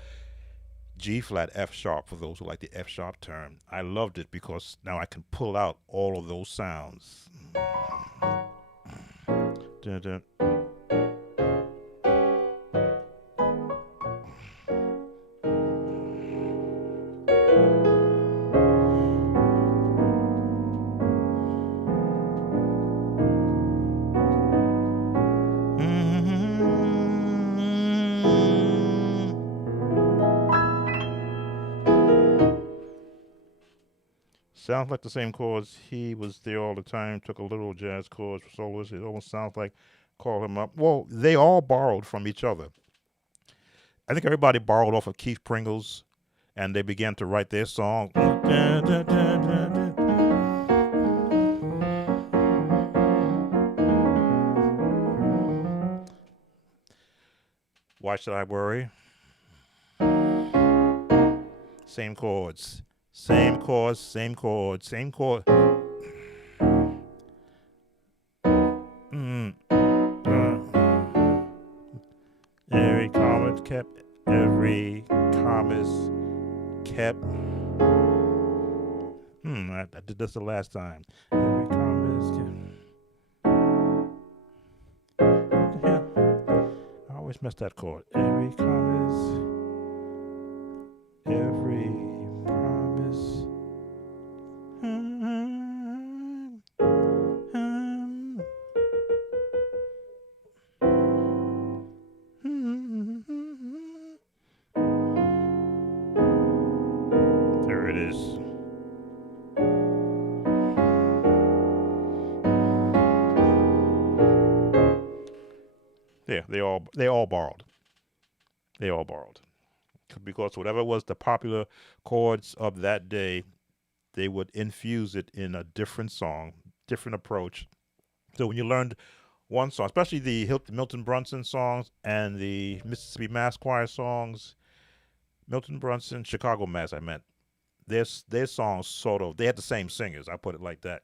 G flat F sharp, for those who like the F sharp term, I loved it because now I can pull out all of those sounds. Dun, dun. Sounds like the same chords. He was there all the time. Took a little jazz chords for soloists. It almost sounds like call him up. Well, they all borrowed from each other. I think everybody borrowed off of Keith Pringles, and they began to write their song. Why should I worry? Same chords, same chords, same chords, same chord. Mm, every comma kept. Every commas kept. I did this the last time. Every commas kept. Yeah, I always mess that chord. Every commas. Every promise. There it is. Yeah, they all borrowed. They all borrowed because whatever was the popular chords of that day, they would infuse it in a different song, different approach. So when you learned one song, especially the Milton Brunson songs and the Mississippi Mass Choir songs, Milton Brunson, Chicago Mass, I meant their songs sort of they had the same singers. I put it like that,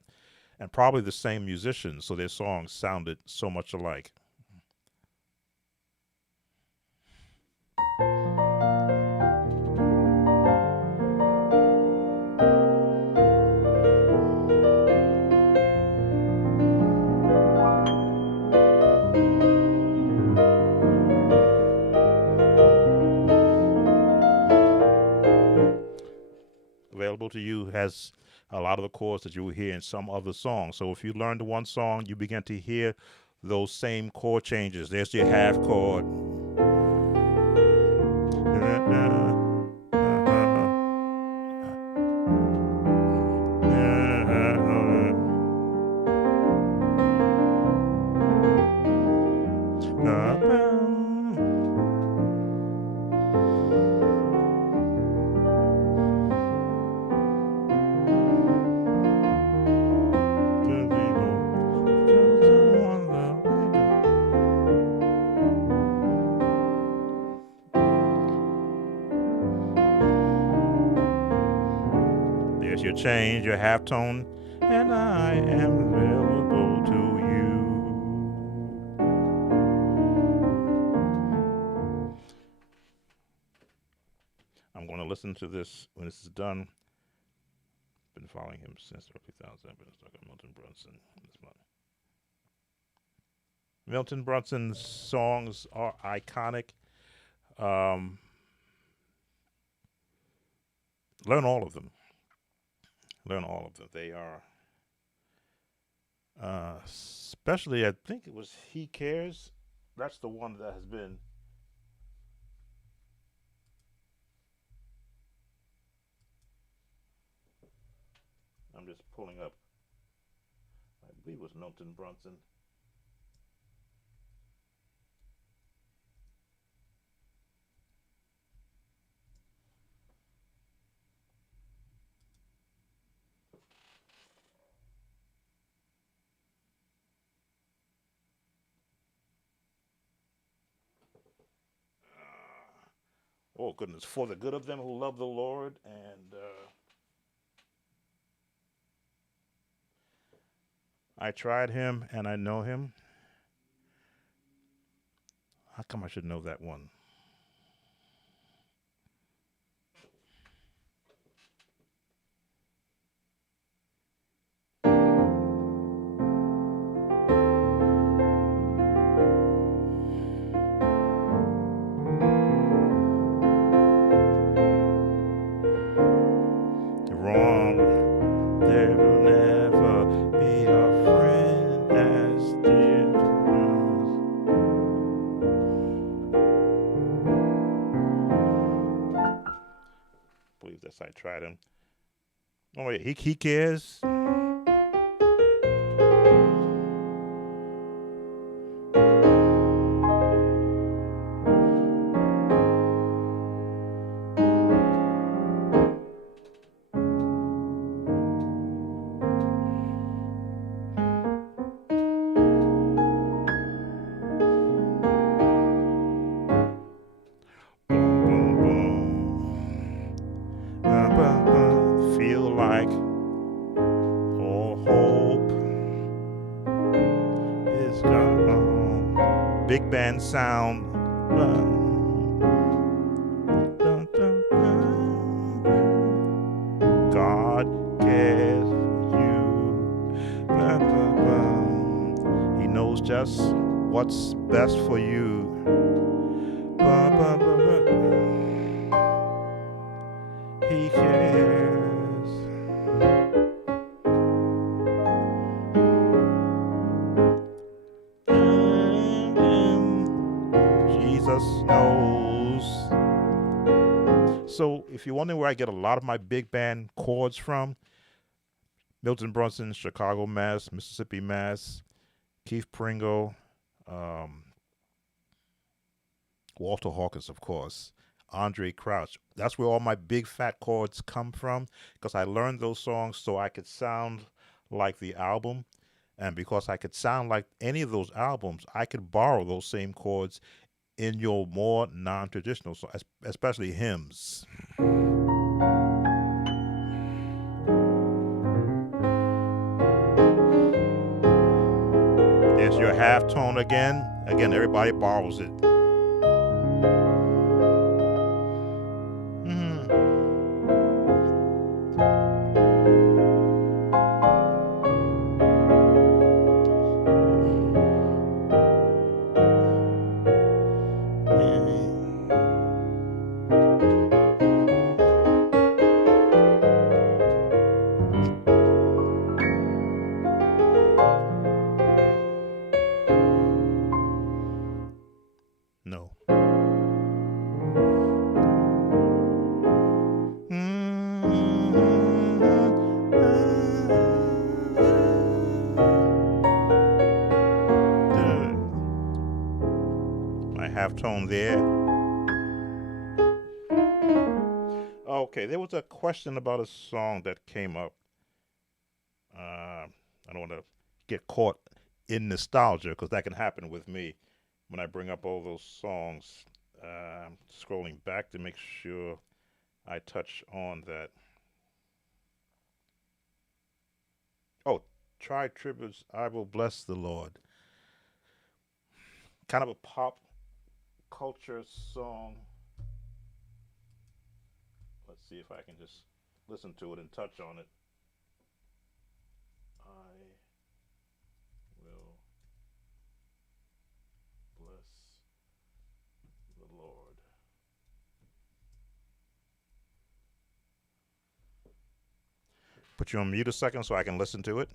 and probably the same musicians, so their songs sounded so much alike. Available to you has a lot of the chords that you will hear in some other songs. So if you learn the one song, you begin to hear those same chord changes. There's your half chord. There's your change, your half tone, and I am available to you. I'm going to listen to this when this is done. Been following him since early 2000. I've been stuck on Milton Brunson this month. Milton Brunson's songs are iconic. Um, learn all of them. Learn all of them. They are, especially I think it was He Cares. That's the one that has been. I'm just pulling up. I believe it was Milton Brunson. Oh goodness, for the good of them who love the Lord, and I tried him and I know him. How come I should know that one? Wrong. There will never be a friend as dear to us. I believe that's I tried him. Oh yeah, he cares. Boom, boom, boom. Feel like all hope is gone. Big band sound. God cares for you. He knows just what's best for you. He cares. Jesus knows. So, if you're wondering where I get a lot of my big band chords from, Milton Brunson, Chicago, Mass, Mississippi, Mass, Keith Pringle, um, Walter Hawkins, of course, Andre Crouch. That's where all my big fat chords come from because I learned those songs so I could sound like the album. And because I could sound like any of those albums, I could borrow those same chords in your more non-traditional songs, especially hymns. There's your half tone again. Again, everybody borrows it. Mhm. No. My half tone there. Okay, there was a question about a song that came up. I don't want to get caught in nostalgia because that can happen with me when I bring up all those songs. I'm scrolling back to make sure I touch on that. Oh, Tri Tributes, I Will Bless the Lord. Kind of a pop culture song. Let's see if I can just listen to it and touch on it. I will bless the Lord. Put you on mute a second so I can listen to it.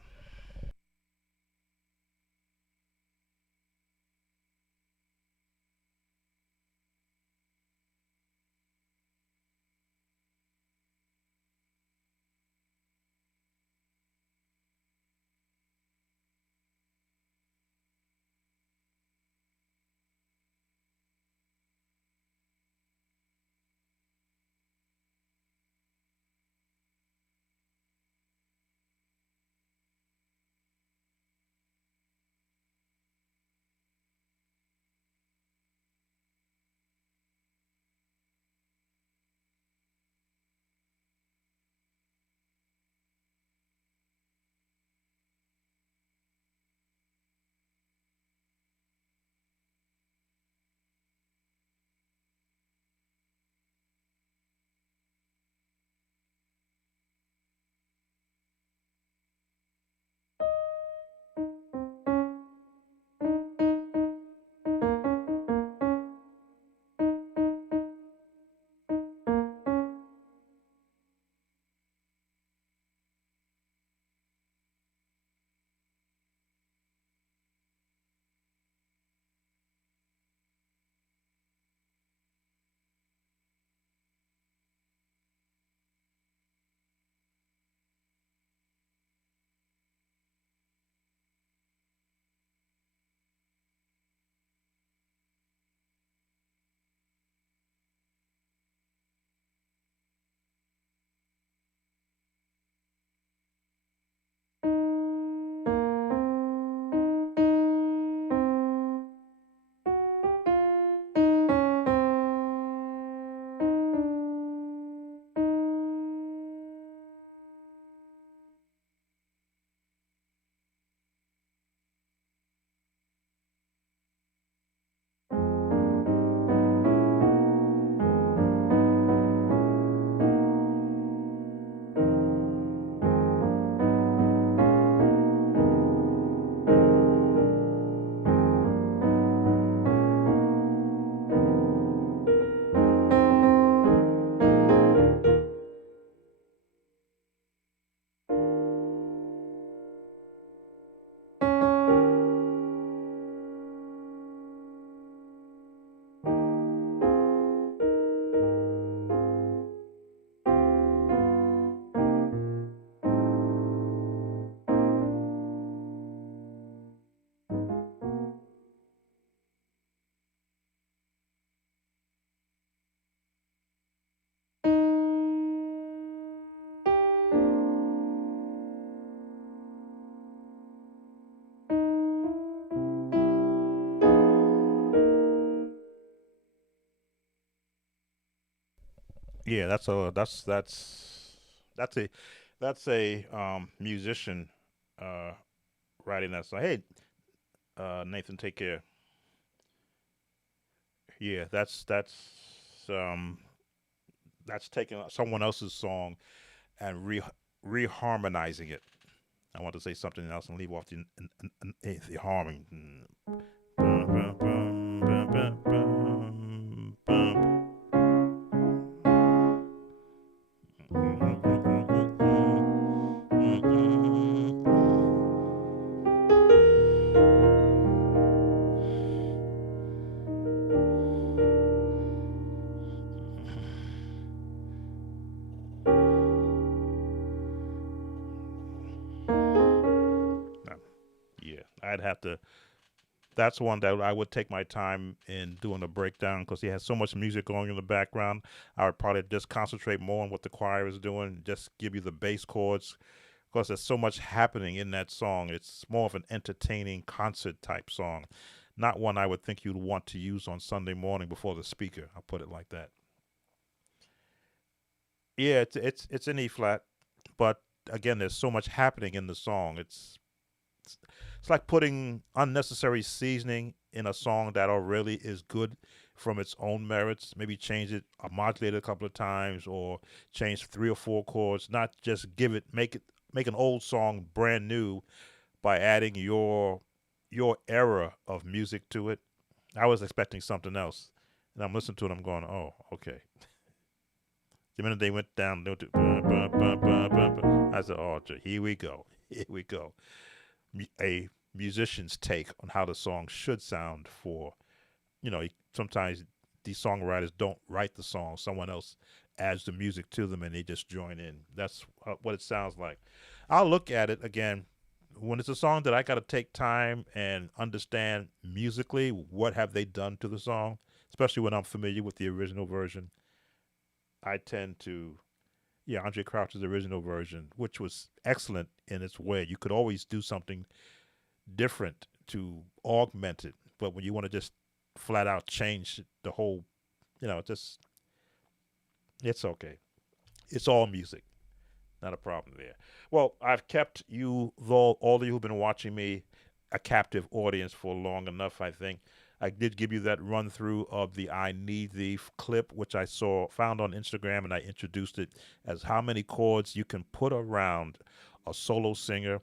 Yeah, that's a musician uh writing that song. Hey, Nathan, take care. Yeah, um that's taking someone else's song and reharmonizing it. I want to say something else and leave off the harming. Yeah, I'd have to. That's one that I would take my time in doing a breakdown because he has so much music going in the background. I would probably just concentrate more on what the choir is doing, just give you the bass chords because there's so much happening in that song. It's more of an entertaining concert type song, not one I would think you'd want to use on Sunday morning before the speaker. I'll put it like that. Yeah, it's an E flat, but again, there's so much happening in the song. It's like putting unnecessary seasoning in a song that already is good from its own merits. Maybe change it, or modulate it a couple of times, or change three or four chords. Not just make an old song brand new by adding your era of music to it. I was expecting something else, and I'm listening to it. I'm going, oh, okay. The minute they went down, I said, oh, here we go. Here we go. A musician's take on how the song should sound for, sometimes these songwriters don't write the song. Someone else adds the music to them and they just join in. That's what it sounds like. I'll look at it again. When it's a song that I got to take time and understand musically, what have they done to the song, especially when I'm familiar with the original version, I tend to, yeah, Andre Crouch's original version, which was excellent in its way. You could always do something different to augment it. But when you want to just flat out change the whole, just it's okay. It's all music, not a problem there. Well, I've kept you, though, all of you who've been watching me, a captive audience for long enough, I think. I did give you that run through of the I Need Thee clip, which I found on Instagram, and I introduced it as how many chords you can put around a solo singer,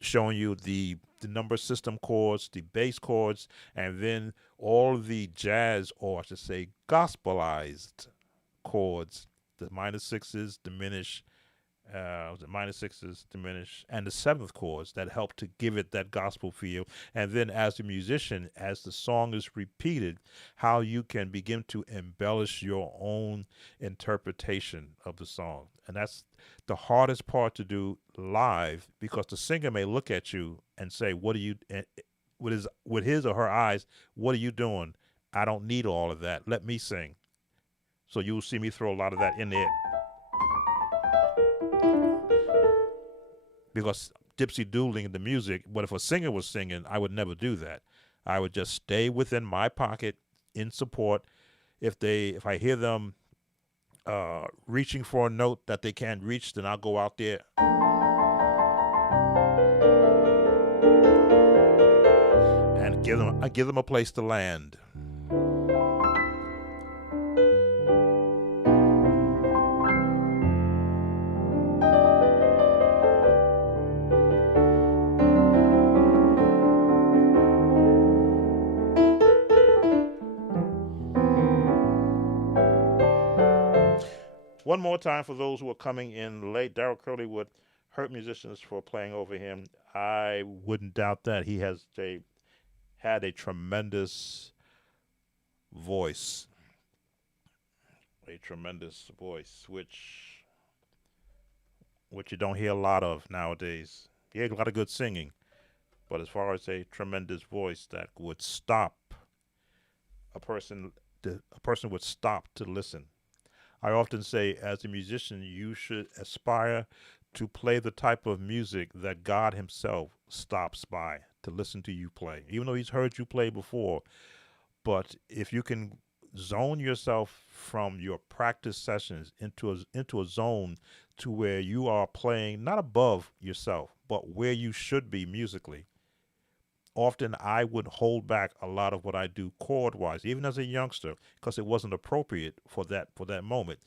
showing you the number system chords, the bass chords, and then all the jazz, or I should say gospelized chords, the minor sixes, diminish, was it minor sixes, diminish, and the seventh chords that help to give it that gospel feel. And then as a musician, as the song is repeated, how you can begin to embellish your own interpretation of the song. And that's the hardest part to do live because the singer may look at you and say, "What are you?" With his or her eyes, "What are you doing? I don't need all of that. Let me sing." So you'll see me throw a lot of that in there because dipsy doodling in the music. But if a singer was singing, I would never do that. I would just stay within my pocket in support. If I hear them reaching for a note that they can't reach, then I'll go out there and give them a place to land. One more time for those who are coming in late. Daryl Curley would hurt musicians for playing over him. I wouldn't doubt that. He had a tremendous voice, which you don't hear a lot of nowadays. He had a lot of good singing, but as far as a tremendous voice that would stop a person, a person would stop to listen. I often say, as a musician, you should aspire to play the type of music that God Himself stops by to listen to you play. Even though He's heard you play before, but if you can zone yourself from your practice sessions into a zone to where you are playing not above yourself, but where you should be musically. Often I would hold back a lot of what I do chord wise, even as a youngster, because it wasn't appropriate for that moment.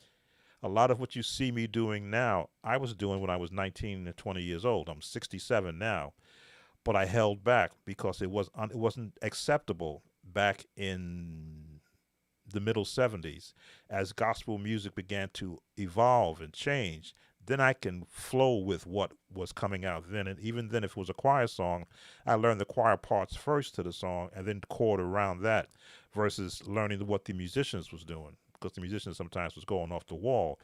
A lot of what you see me doing now, I was doing when I was 19 and 20 years old. I'm 67 now, but I held back because it wasn't acceptable back in the middle 70s. As gospel music began to evolve and change, then I can flow with what was coming out then. And even then, if it was a choir song, I learned the choir parts first to the song and then chord around that versus learning what the musicians was doing, because the musicians sometimes was going off the wall.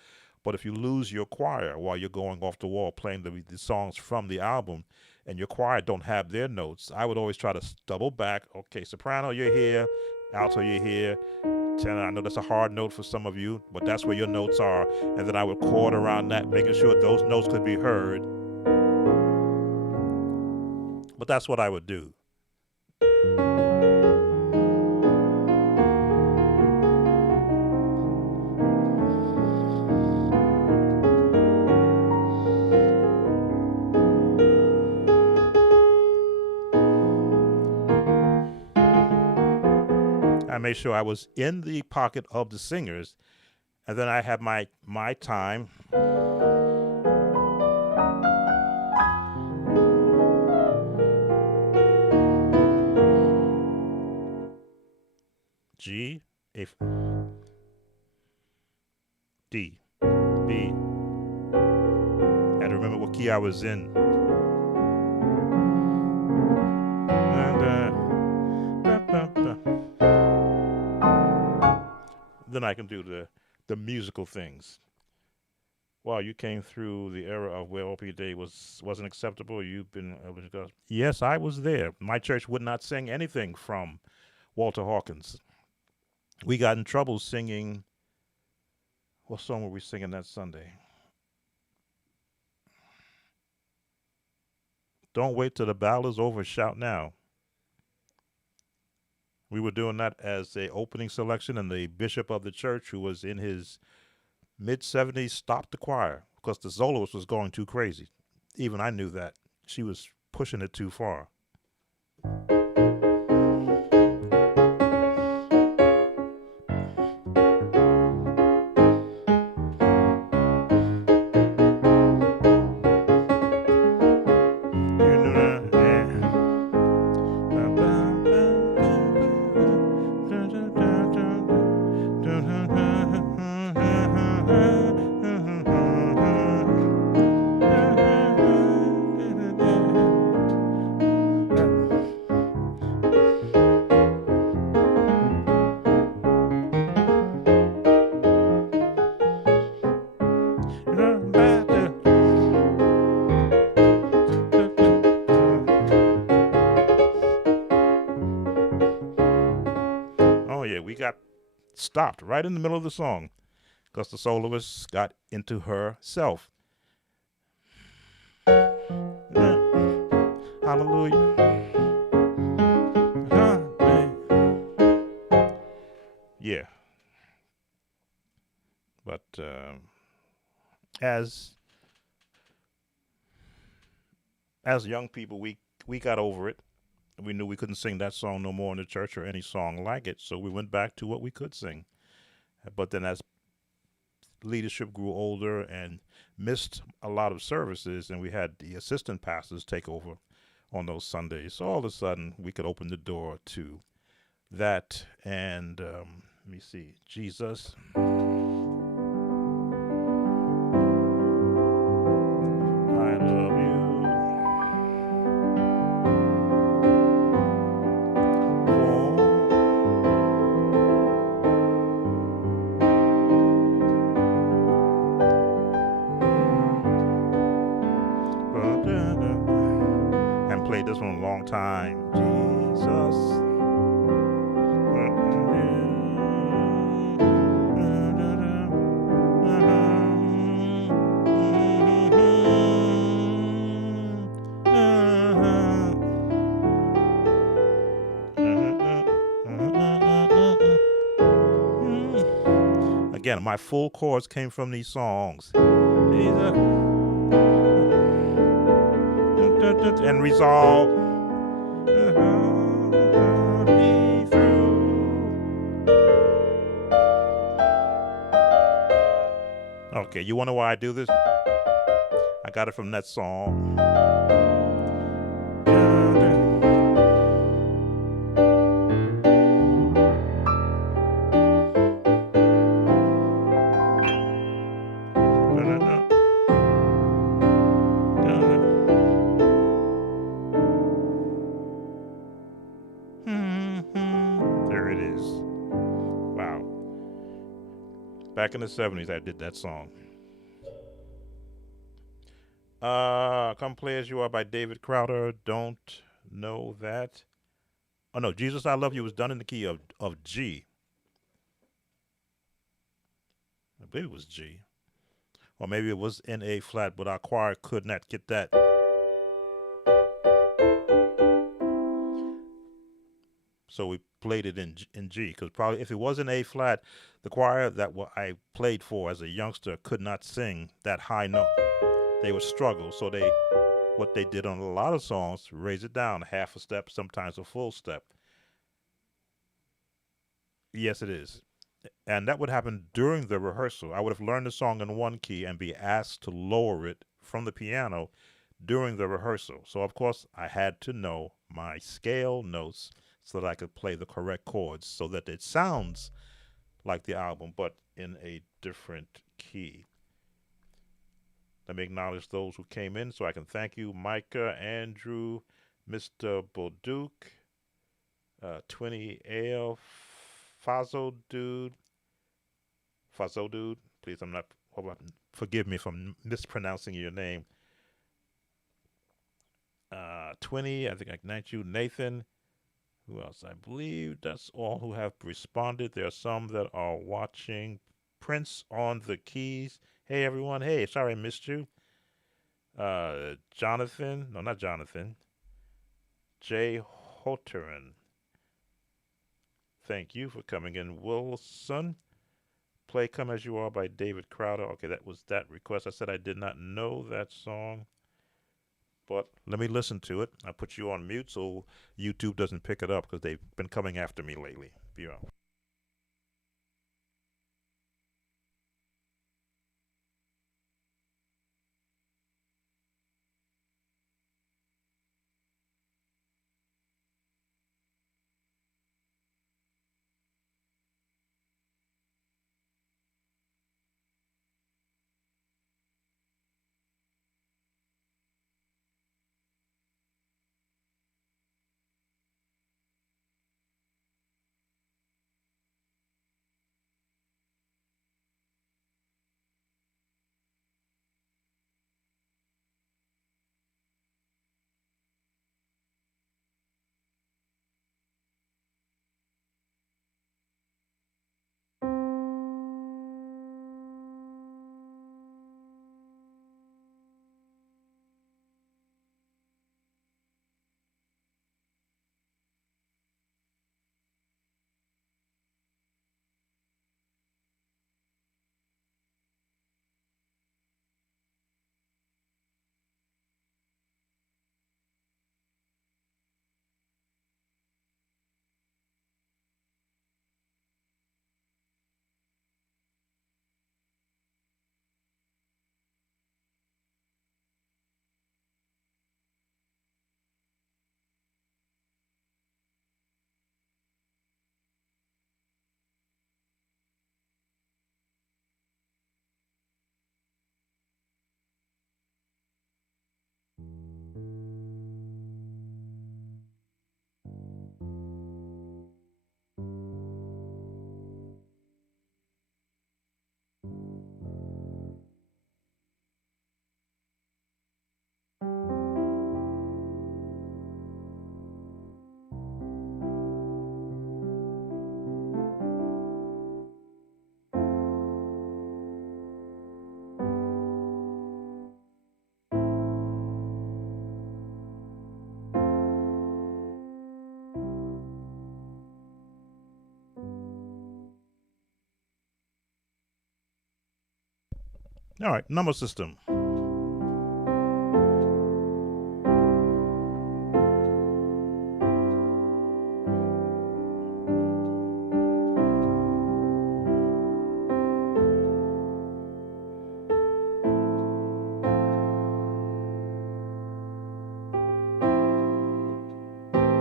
But if you lose your choir while you're going off the wall playing the songs from the album, and your choir don't have their notes, I would always try to double back. Okay, soprano, you're here. Alto, you're here. Tenor, I know that's a hard note for some of you, but that's where your notes are. And then I would chord around that, making sure those notes could be heard. But that's what I would do. I made sure I was in the pocket of the singers, and then I had my time. G, F, D, B. I had to remember what key I was in. Then I can do the musical things. Wow, you came through the era of where Opie Day wasn't acceptable. You've been able to go. Yes, I was there. My church would not sing anything from Walter Hawkins. We got in trouble singing. What song were we singing that Sunday? Don't wait till the battle is over. Shout now. We were doing that as a opening selection, and the bishop of the church, who was in his mid-70s, stopped the choir because the soloist was going too crazy. Even I knew that. She was pushing it too far. Oh yeah, we got stopped right in the middle of the song because the soloist got into herself. Hallelujah. Yeah. But as young people, we got over it. We knew we couldn't sing that song no more in the church or any song like it, so we went back to what we could sing. But then as leadership grew older and missed a lot of services, and we had the assistant pastors take over on those Sundays, so all of a sudden we could open the door to that. And let me see, Jesus. I love you. And played this one a long time. Jesus. again, my full chords came from these songs. And resolve. Okay, you wonder why I do this? I got it from that song. There it is. Wow. Back in the 70s, I did that song. Come Play As You Are by David Crowder. Don't know that. Oh no, Jesus I Love You was done in the key of G. I believe it was G. Or maybe it was in A flat, but our choir could not get that. So we played it in G, because probably if it was in A flat, the choir that I played for as a youngster could not sing that high note. They would struggle, so what they did on a lot of songs, raise it down half a step, sometimes a full step. Yes, it is. And that would happen during the rehearsal. I would have learned the song in one key and be asked to lower it from the piano during the rehearsal. So, of course, I had to know my scale notes so that I could play the correct chords so that it sounds like the album, but in a different key. Let me acknowledge those who came in so I can thank you. Micah, Andrew, Mr. Bolduc, 20L, Fazo Dude, please, I'm not, forgive me if I'm mispronouncing your name. 20, I think I can thank you. Nathan, who else? I believe that's all who have responded. There are some that are watching. Prince on the keys. Hey, everyone. Hey, sorry I missed you. Jonathan. No, not Jonathan. Jay Hoterin. Thank you for coming in. Wilson. Play Come As You Are by David Crowder. Okay, that was that request. I said I did not know that song, but let me listen to it. I put you on mute so YouTube doesn't pick it up because they've been coming after me lately. Be right. All right, number system.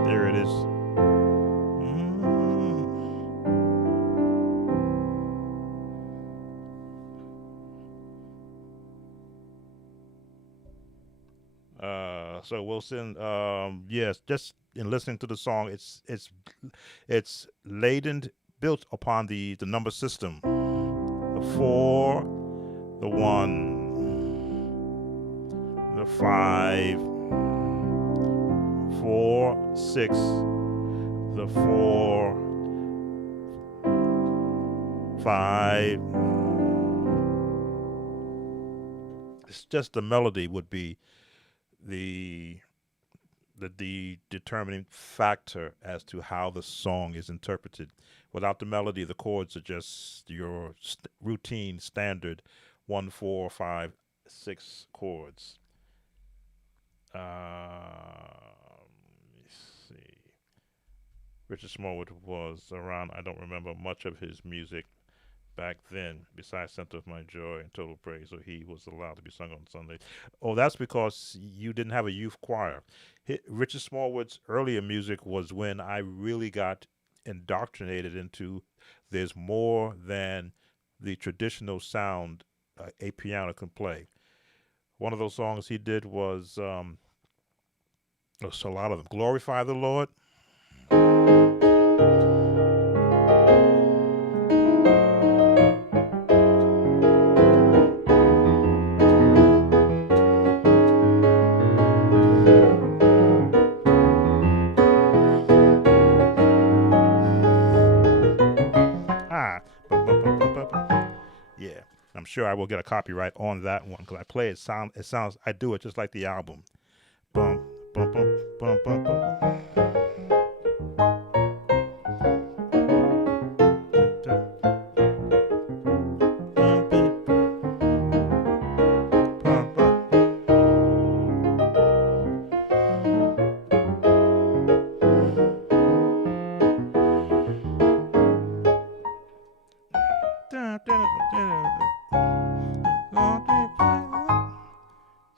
There it is. Mm. So Wilson, yes, just in listening to the song, it's laden, built upon the number system, the four, the one, the five, 4, 6, the 4, 5. It's just the melody would be the the determining factor as to how the song is interpreted. Without the melody, the chords are just your routine, standard 1, 4, 5, 6 chords. Let me see. Richard Smallwood was around. I don't remember much of his music back then, besides Center of My Joy and Total Praise, so he was allowed to be sung on Sunday. Oh, that's because you didn't have a youth choir. Richard Smallwood's earlier music was when I really got indoctrinated into there's more than the traditional sound a piano can play. One of those songs he did was, there's a lot of them. Glorify the Lord. Ah, yeah. I'm sure I will get a copyright on that one because I play it. It sounds. I do it just like the album. Bum, bum, bum, bum, bum, bum.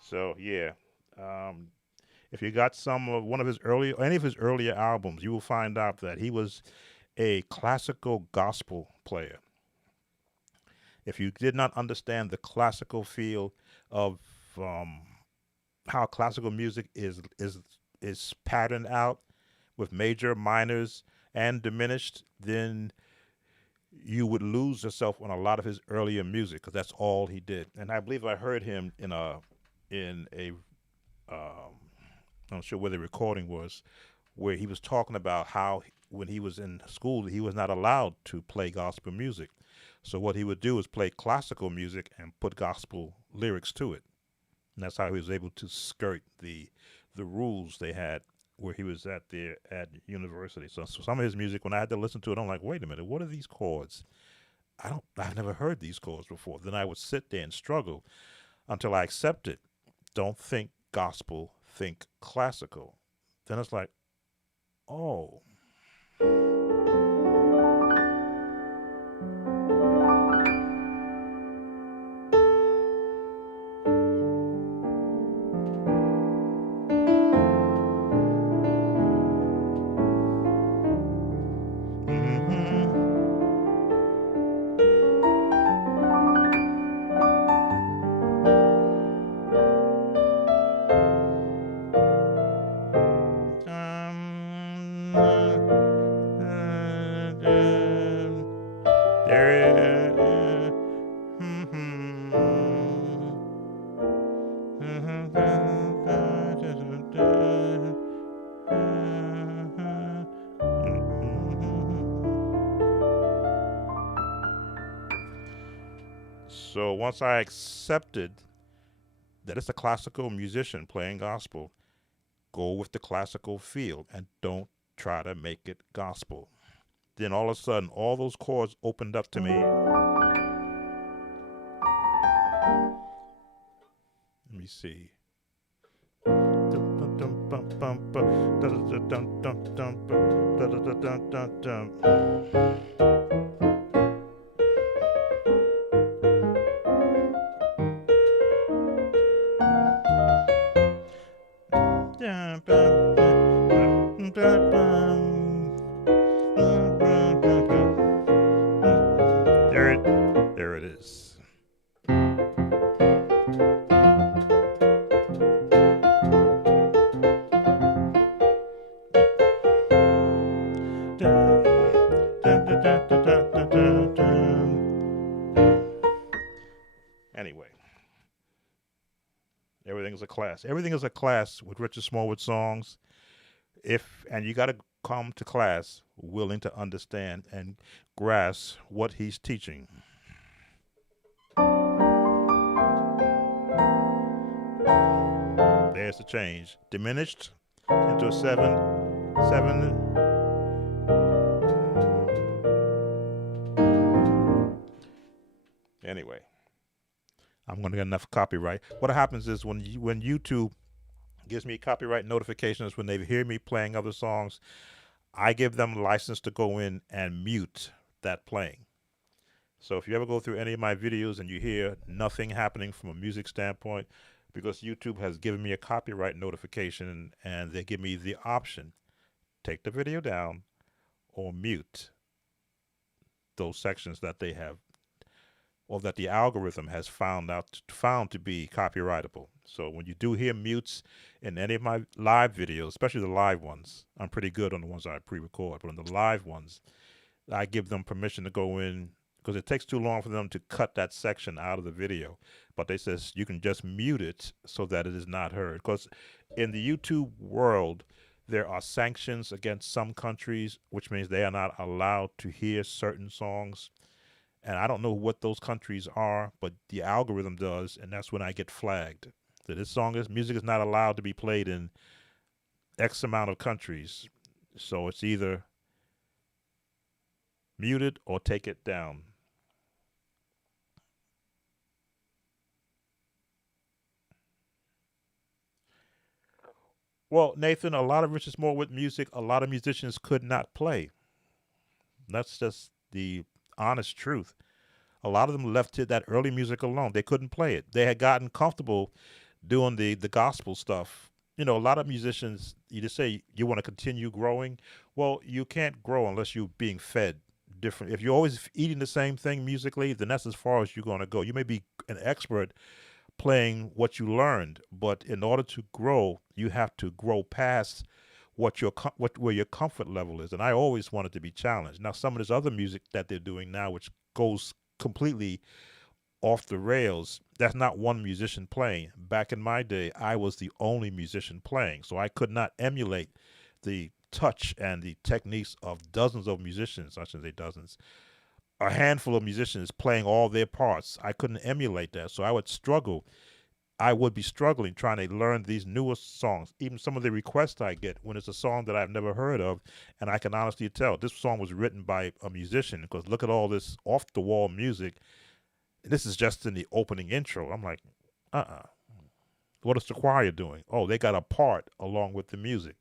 So yeah, um, if you got some of one of his early, any of his earlier albums, you will find out that he was a classical gospel player. If you did not understand the classical feel of um, how classical music is patterned out with major, minors, and diminished, then you would lose yourself on a lot of his earlier music because that's all he did. And I believe I heard him in a I'm not sure where the recording was, where he was talking about how when he was in school he was not allowed to play gospel music. So what he would do is play classical music and put gospel lyrics to it. And that's how he was able to skirt the rules they had where he was at university. So some of his music, when I had to listen to it, I'm like, wait a minute, what are these chords? I've never heard these chords before. Then I would sit there and struggle until I accepted. Don't think gospel, think classical. Then it's like, oh. Mm-hmm. There is. So once I accepted that it's a classical musician playing gospel, go with the classical feel and don't try to make it gospel. Then all of a sudden, all those chords opened up to me. me see. Dum, dum, dum, bum, bum, bum. Da, da, da, dum, dum, dum, bum. Da, da, da, dum, dum, dum. Dum, bum, bum, bum, bum, bum, bum, bum. There it is. Dun, dun, dun, dun, dun, dun, dun, dun. Anyway, everything is a class. Everything is a class with Richard Smallwood songs. And you got to come to class willing to understand and grasp what he's teaching. There's the change. Diminished into a 7. Anyway, I'm going to get enough copyright. What happens is when YouTube gives me copyright notifications when they hear me playing other songs, I give them license to go in and mute that playing. So if you ever go through any of my videos and you hear nothing happening from a music standpoint, because YouTube has given me a copyright notification and they give me the option, take the video down or mute those sections that they have or that the algorithm has found to be copyrightable. So when you do hear mutes in any of my live videos, especially the live ones, I'm pretty good on the ones I pre-record, but on the live ones, I give them permission to go in because it takes too long for them to cut that section out of the video. But they says you can just mute it so that it is not heard. Because in the YouTube world, there are sanctions against some countries, which means they are not allowed to hear certain songs. And I don't know what those countries are, but the algorithm does, and that's when I get flagged. So music is not allowed to be played in X amount of countries. So it's either muted or take it down. Well, Nathan, a lot of Richard Smallwood music, a lot of musicians could not play. That's just the honest truth. A lot of them left that early music alone. They couldn't play it. They had gotten comfortable doing the gospel stuff. You know, a lot of musicians, you just say you want to continue growing. Well, you can't grow unless you're being fed different. If you're always eating the same thing musically, then that's as far as you're going to go. You may be an expert playing what you learned, but in order to grow, you have to grow past where your comfort level is. And I always wanted to be challenged. Now, some of this other music that they're doing now, which goes completely off the rails, that's not one musician playing. Back in my day, I was the only musician playing, so I could not emulate the touch and the techniques of dozens of musicians, I shouldn't say dozens, a handful of musicians playing all their parts. I couldn't emulate that, so I would struggle. I would be struggling trying to learn these newest songs. Even some of the requests I get when it's a song that I've never heard of, and I can honestly tell this song was written by a musician because look at all this off-the-wall music. This is just in the opening intro. I'm like, what is the choir doing? Oh, they got a part along with the music.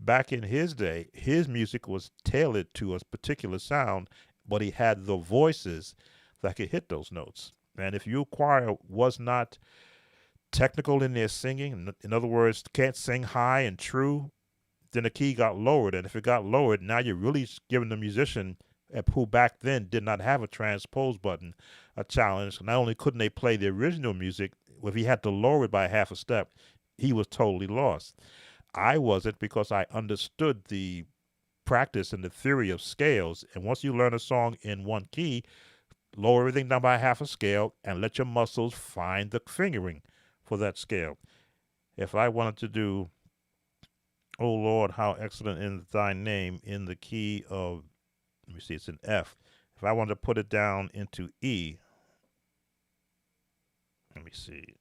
Back in his day, his music was tailored to a particular sound, but he had the voices that could hit those notes. And if your choir was not technical in their singing, in other words, can't sing high and true, then the key got lowered. And if it got lowered, now you're really giving the musician, who back then did not have a transpose button, a challenge. Not only couldn't they play the original music, if he had to lower it by half a step, he was totally lost. I wasn't, because I understood the practice and the theory of scales. And once you learn a song in one key, lower everything down by half a scale and let your muscles find the fingering for that scale. If I wanted to do, "Oh Lord, how excellent is thy name," in the key of, let me see, it's an F. If I wanted to put it down into E, let me see.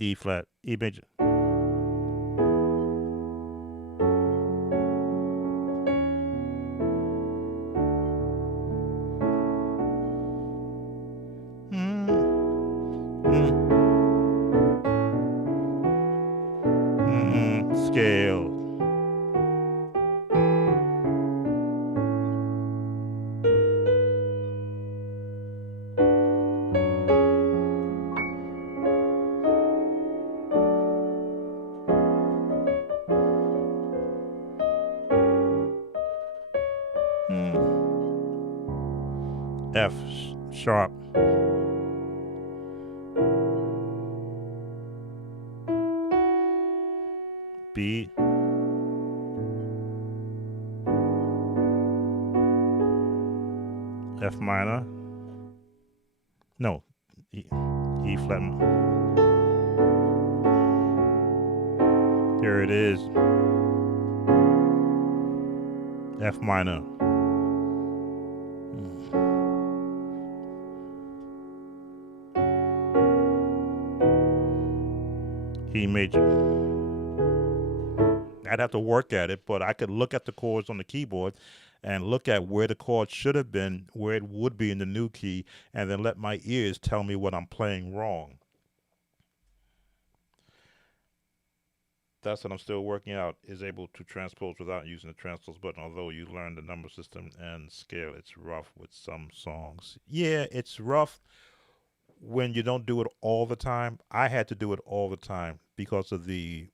E flat, E major. Scale. F sharp. B. F minor. No. E flat. Here it is. F minor. E major. I'd have to work at it, but I could look at the chords on the keyboard and look at where the chord should have been, where it would be in the new key, and then let my ears tell me what I'm playing wrong. That's what I'm still working out, is able to transpose without using the transpose button, although you learn the number system and scale. It's rough with some songs. Yeah, it's rough when you don't do it all the time. I had to do it all the time because of the,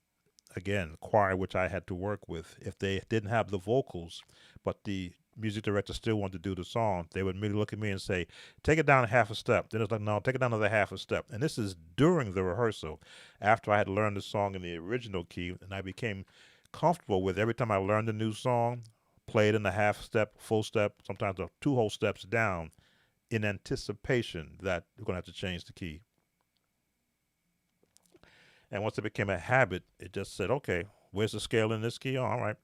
again, choir which I had to work with. If they didn't have the vocals, but the music director still wanted to do the song, they would immediately look at me and say, take it down half a step. Then it's like, no, take it down another half a step. And this is during the rehearsal, after I had learned the song in the original key, and I became comfortable with every time I learned a new song, play it in a half step, full step, sometimes a 2 whole steps down, in anticipation that we're going to have to change the key. And once it became a habit, it just said, okay, where's the scale in this key? Oh, all right.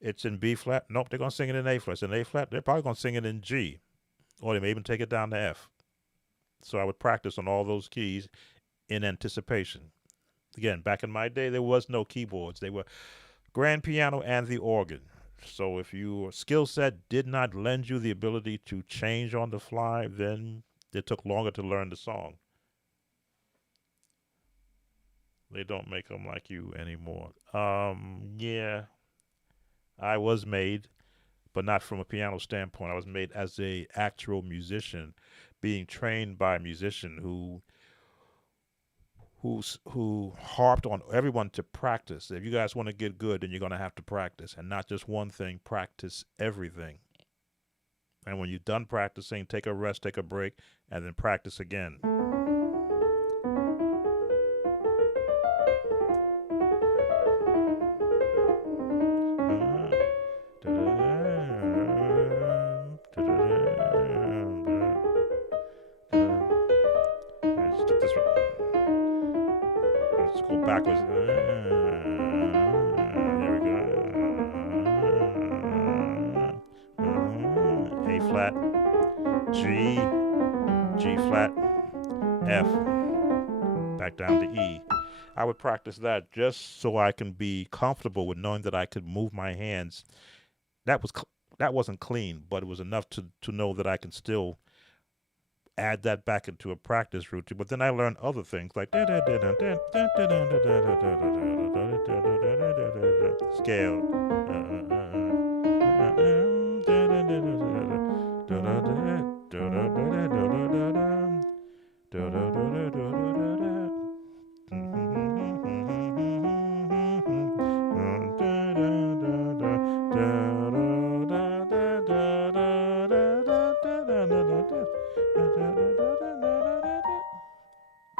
It's in B flat. Nope, they're going to sing it in A flat. It's in A flat. They're probably going to sing it in G. Or they may even take it down to F. So I would practice on all those keys in anticipation. Again, back in my day, there was no keyboards. They were grand piano and the organ. So if your skill set did not lend you the ability to change on the fly, then it took longer to learn the song. They don't make them like you anymore. Yeah, I was made, but not from a piano standpoint. I was made as a actual musician, being trained by a musician who harped on everyone to practice. If you guys want to get good, then you're going to have to practice, and not just one thing. Practice everything. And when you're done practicing, take a rest, take a break, and then practice again. Let's get this right. Let's go backwards. There we go. A flat, G, G flat, F, back down to E. I would practice that just so I can be comfortable with knowing that I could move my hands. That wasn't clean, but it was enough to know that I can still add that back into a practice routine. But then I learned other things like scale.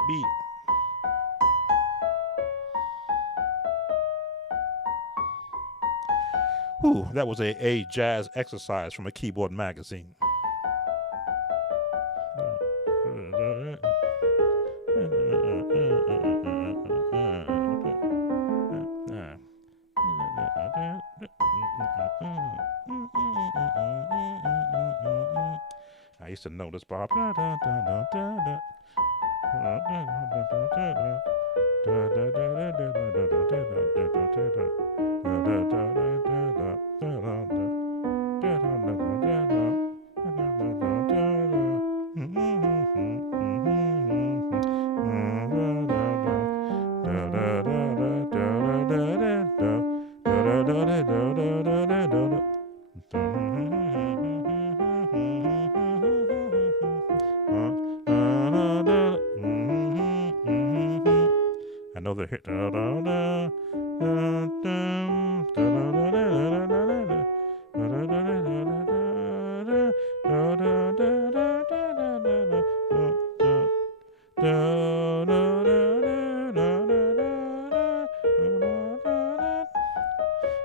Beat. Ooh, that was a jazz exercise from a keyboard magazine. I used to know this, Bob. Another hit.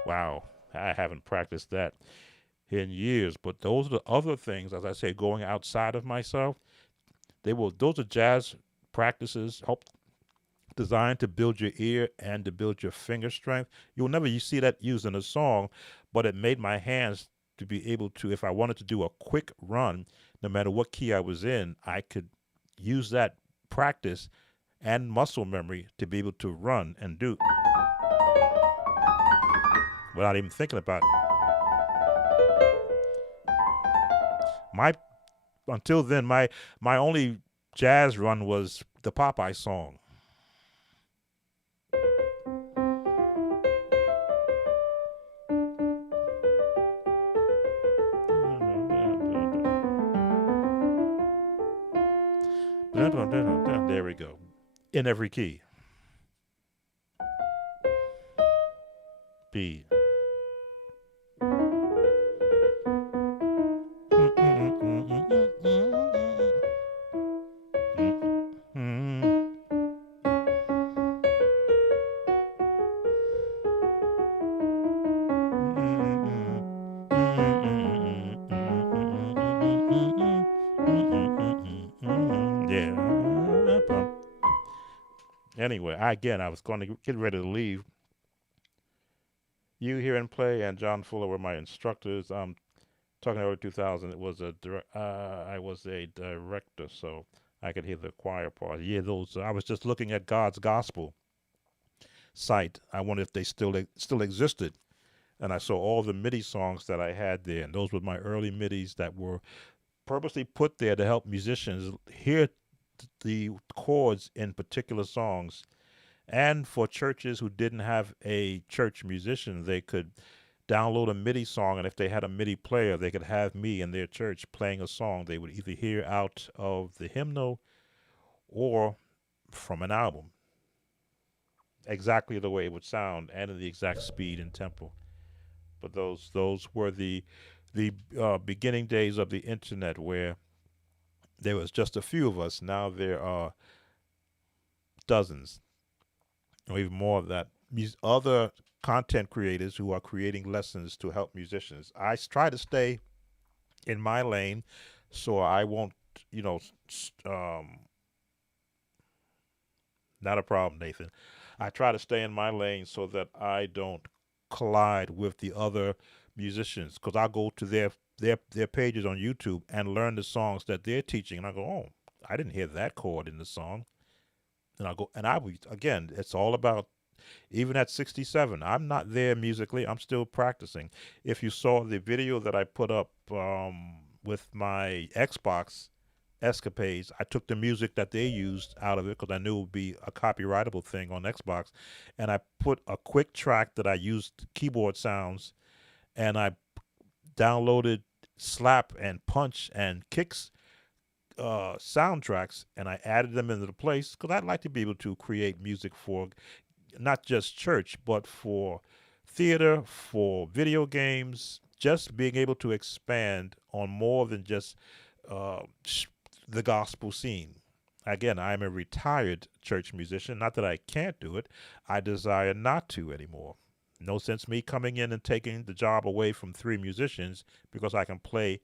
Wow, I haven't practiced that in years. But those are the other things, as I say, going outside of myself. Those are jazz practices help designed to build your ear and to build your finger strength. You'll never you see that used in a song, but it made my hands to be able to, if I wanted to do a quick run, no matter what key I was in, I could use that practice and muscle memory to be able to run and do without even thinking about it. My until then, my only jazz run was the Popeye song. There we go. In every key. B. Yeah. Anyway, I was going to get ready to leave. You here and play and John Fuller were my instructors. Talking early 2000, I was a director, so I could hear the choir part. Yeah, those. I was just looking at God's Gospel site. I wondered if they still existed, and I saw all the MIDI songs that I had there, and those were my early MIDIs that were purposely put there to help musicians hear the chords in particular songs. And for churches who didn't have a church musician, they could download a MIDI song, and if they had a MIDI player, they could have me in their church playing a song they would either hear out of the hymnal or from an album, exactly the way it would sound and in the exact speed and tempo. But those were the beginning days of the internet, where there was just a few of us. Now there are dozens or even more of that. Other content creators who are creating lessons to help musicians. I try to stay in my lane, so I won't, you know, not a problem, Nathan. I try to stay in my lane so that I don't collide with the other musicians, because I'll go to their pages on YouTube and learn the songs that they're teaching, and I go, oh, I didn't hear that chord in the song, and I'll go, and again, it's all about. Even at 67, I'm not there musically. I'm still practicing. If you saw the video that I put up with my Xbox escapades, I took the music that they used out of it because I knew it would be a copyrightable thing on Xbox, and I put a quick track that I used keyboard sounds, and I downloaded slap and punch and kicks soundtracks, and I added them into the place because I'd like to be able to create music for not just church, but for theater, for video games, just being able to expand on more than just uh, the gospel scene. Again, I'm a retired church musician. Not that I can't do it, I desire not to anymore. No sense me coming in and taking the job away from three musicians because I can play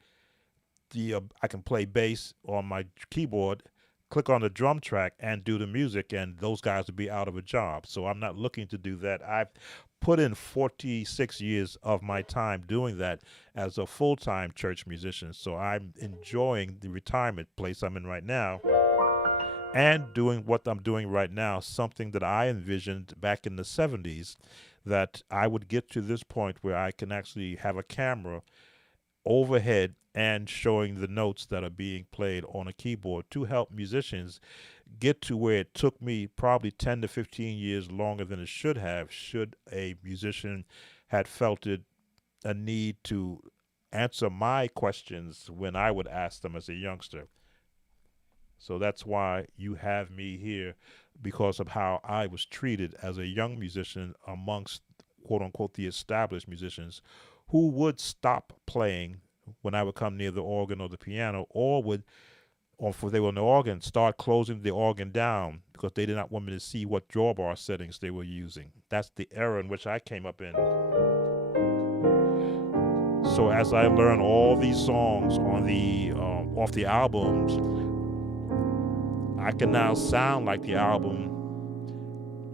bass on my keyboard, click on the drum track and do the music, and those guys would be out of a job. So I'm not looking to do that. I've put in 46 years of my time doing that as a full-time church musician. So I'm enjoying the retirement place I'm in right now. and doing what I'm doing right now, something that I envisioned back in the 70s, that I would get to this point where I can actually have a camera overhead and showing the notes that are being played on a keyboard to help musicians get to where it took me probably 10 to 15 years longer than it should have, should a musician had felt it a need to answer my questions when I would ask them as a youngster. So that's why you have me here, because of how I was treated as a young musician amongst quote unquote the established musicians who would stop playing when I would come near the organ or the piano, or would, or if they were on the organ, start closing the organ down because they did not want me to see what drawbar settings they were using. That's the era in which I came up in. So as I learned all these songs on the off the albums, I can now sound like the album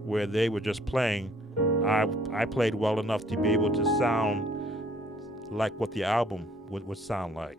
where they were just playing. I played well enough to be able to sound like what the album would sound like.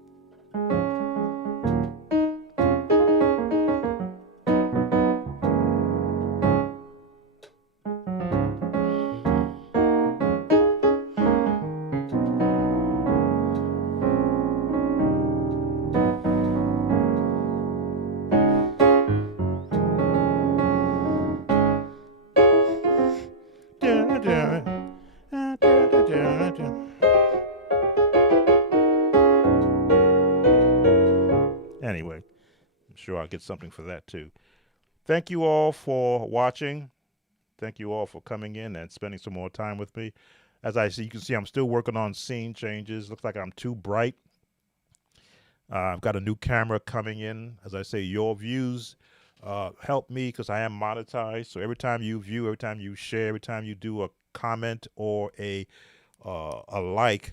Anyway, I'm sure I'll get something for that too. Thank you all for watching. Thank you all for coming in and spending some more time with me. As you can see, I'm still working on scene changes. Looks like I'm too bright. I've got a new camera coming in. As I say, your views help me because I am monetized. So every time you view, every time you share, every time you do a comment or a like,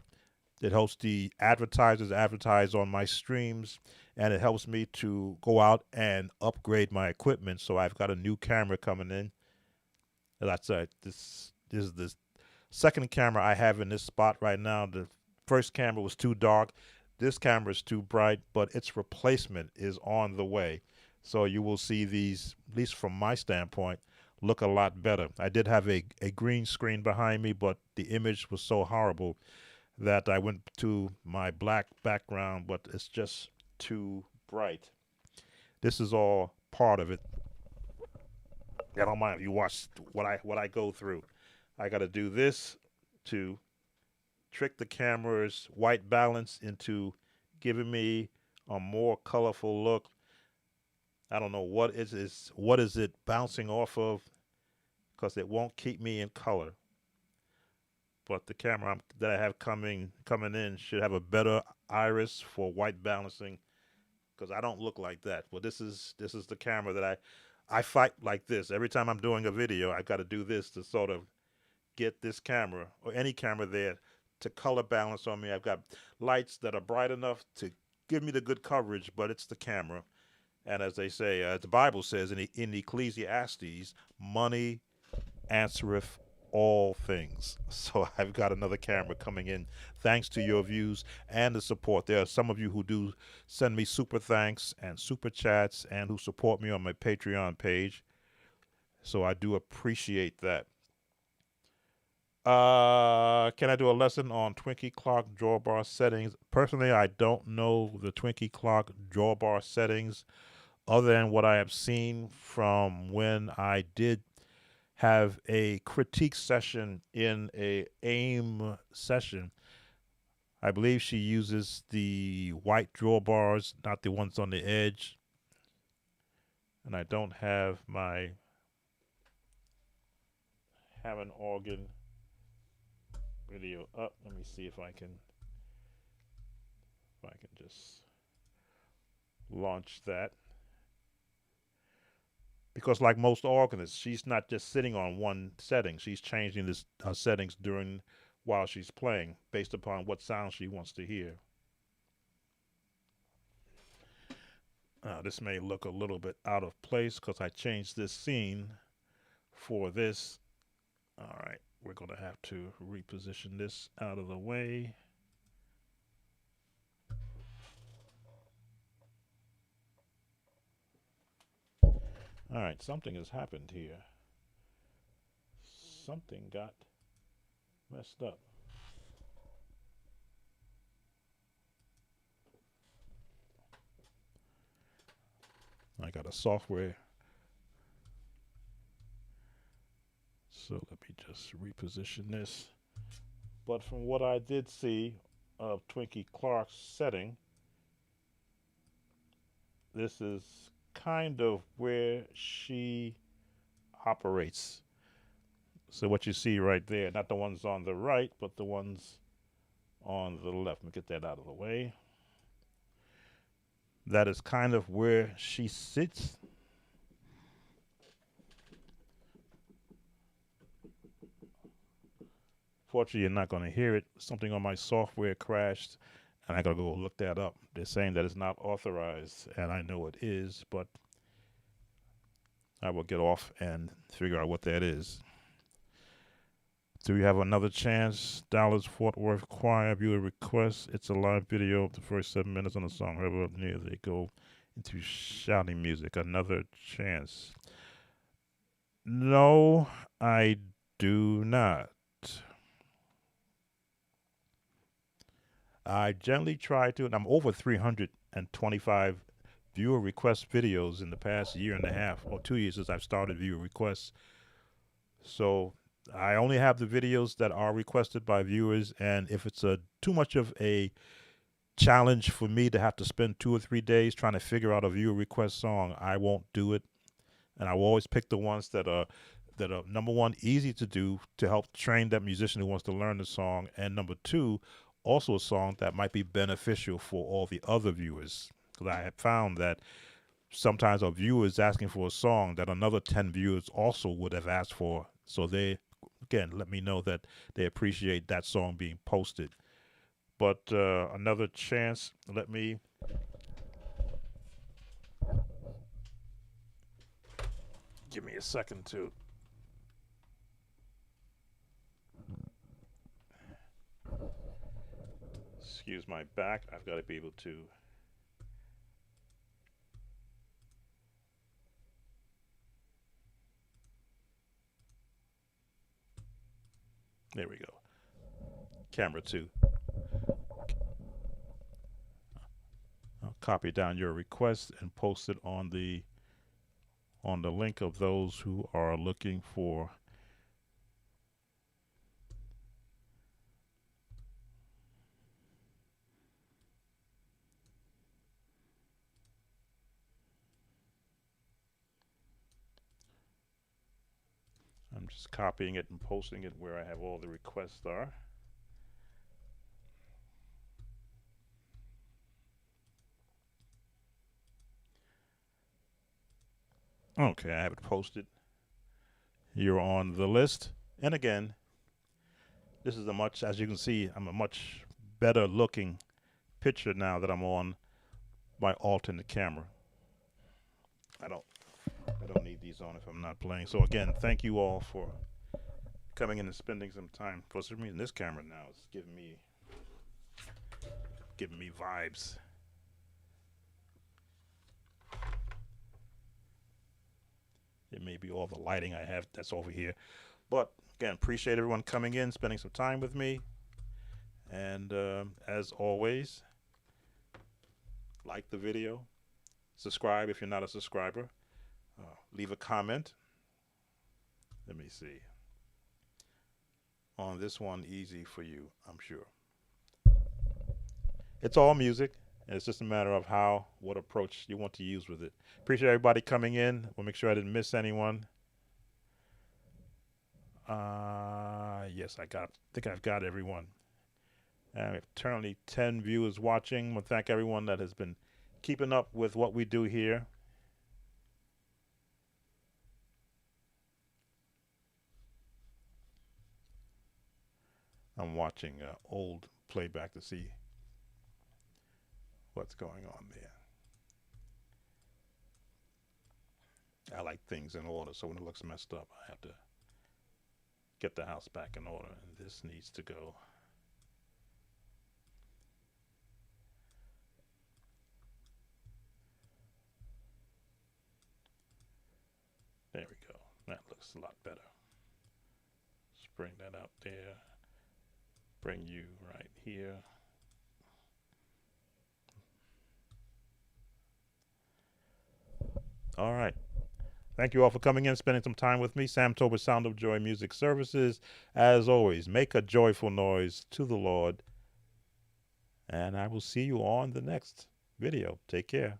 it helps the advertisers advertise on my streams, and it helps me to go out and upgrade my equipment. So I've got a new camera coming in. That's this is the second camera I have in this spot right now. The first camera was too dark. This camera is too bright, but its replacement is on the way. So you will see these, at least from my standpoint, look a lot better. I did have a green screen behind me, but the image was so horrible that I went to my black background, but it's just too bright. This is all part of it. I don't mind if you watch what I go through. I got to do this to trick the camera's white balance into giving me a more colorful look. I don't know what is it bouncing off of, because it won't keep me in color. But the camera that I have coming in should have a better iris for white balancing, because I don't look like that. Well, this is the camera that I fight like this. Every time I'm doing a video, I got to do this to sort of get this camera or any camera there to color balance on me. I've got lights that are bright enough to give me the good coverage, but it's the camera. And as they say, the Bible says in Ecclesiastes, money answereth all things. So I've got another camera coming in thanks to your views and the support. There are some of you who do send me super thanks and super chats and who support me on my Patreon page. So I do appreciate that. Can I do a lesson on Twinkie clock drawbar settings? Personally, I don't know the Twinkie clock drawbar settings other than what I have seen from when I did have a critique session in a AIM session. I believe she uses the white drawbars, not the ones on the edge. And I don't have my Hammond organ video up. Let me see if I can just launch that. Because like most organists, she's not just sitting on one setting. She's changing this settings while she's playing based upon what sound she wants to hear. This may look a little bit out of place because I changed this scene for this. All right, we're going to have to reposition this out of the way. All right, something has happened here. Something got messed up. I got a software. So let me just reposition this. But from what I did see of Twinkie Clark's setting, this is kind of where she operates. So what you see right there, not the ones on the right, but the ones on the left. Let me get that out of the way. That is kind of where she sits. Fortunately, you're not going to hear it. Something on my software crashed, and I got to go look that up. They're saying that it's not authorized, and I know it is, but I will get off and figure out what that is. Do we have another chance? Dallas Fort Worth Choir viewer request. It's a live video of the first 7 minutes on the song. However, near they go into shouting music. Another chance. No, I do not. I generally try to, and I'm over 325 viewer request videos in the past year and a half or 2 years since I've started viewer requests. So I only have the videos that are requested by viewers, and if it's too much of a challenge for me to have to spend 2 or 3 days trying to figure out a viewer request song, I won't do it. And I will always pick the ones that are number one, easy to do to help train that musician who wants to learn the song, and number two, also a song that might be beneficial for all the other viewers. Because I have found that sometimes a viewer is asking for a song that another 10 viewers also would have asked for. So they, again, let me know that they appreciate that song being posted. But another chance, let me give me a second to excuse my back. I've got to be able to. There we go. Camera 2. I'll copy down your request and post it on the link of those who are looking for I'm just copying it and posting it where I have all the requests are. Okay, I have it posted. You're on the list. And again, this is as you can see, I'm a much better looking picture now that I'm on by alternate camera. I don't need these on if I'm not playing. So again, thank you all for coming in and spending some time. For some reason, this camera now is giving me vibes. It may be all the lighting I have that's over here. But again, appreciate everyone coming in, spending some time with me. And as always, like the video, subscribe if you're not a subscriber, leave a comment. Let me see. On this one, easy for you, I'm sure. It's all music, and it's just a matter of what approach you want to use with it. Appreciate everybody coming in. We'll make sure I didn't miss anyone. Yes, I think I've got everyone. We have currently 10 viewers watching. I want to thank everyone that has been keeping up with what we do here. I'm watching old playback to see what's going on there. I like things in order, so when it looks messed up, I have to get the house back in order, and this needs to go. looks a lot better. Let's bring that out there. Bring you right here. All right. Thank you all for coming in, spending some time with me. Sam Tobert, Sound of Joy Music Services. As always, make a joyful noise to the Lord. And I will see you on the next video. Take care.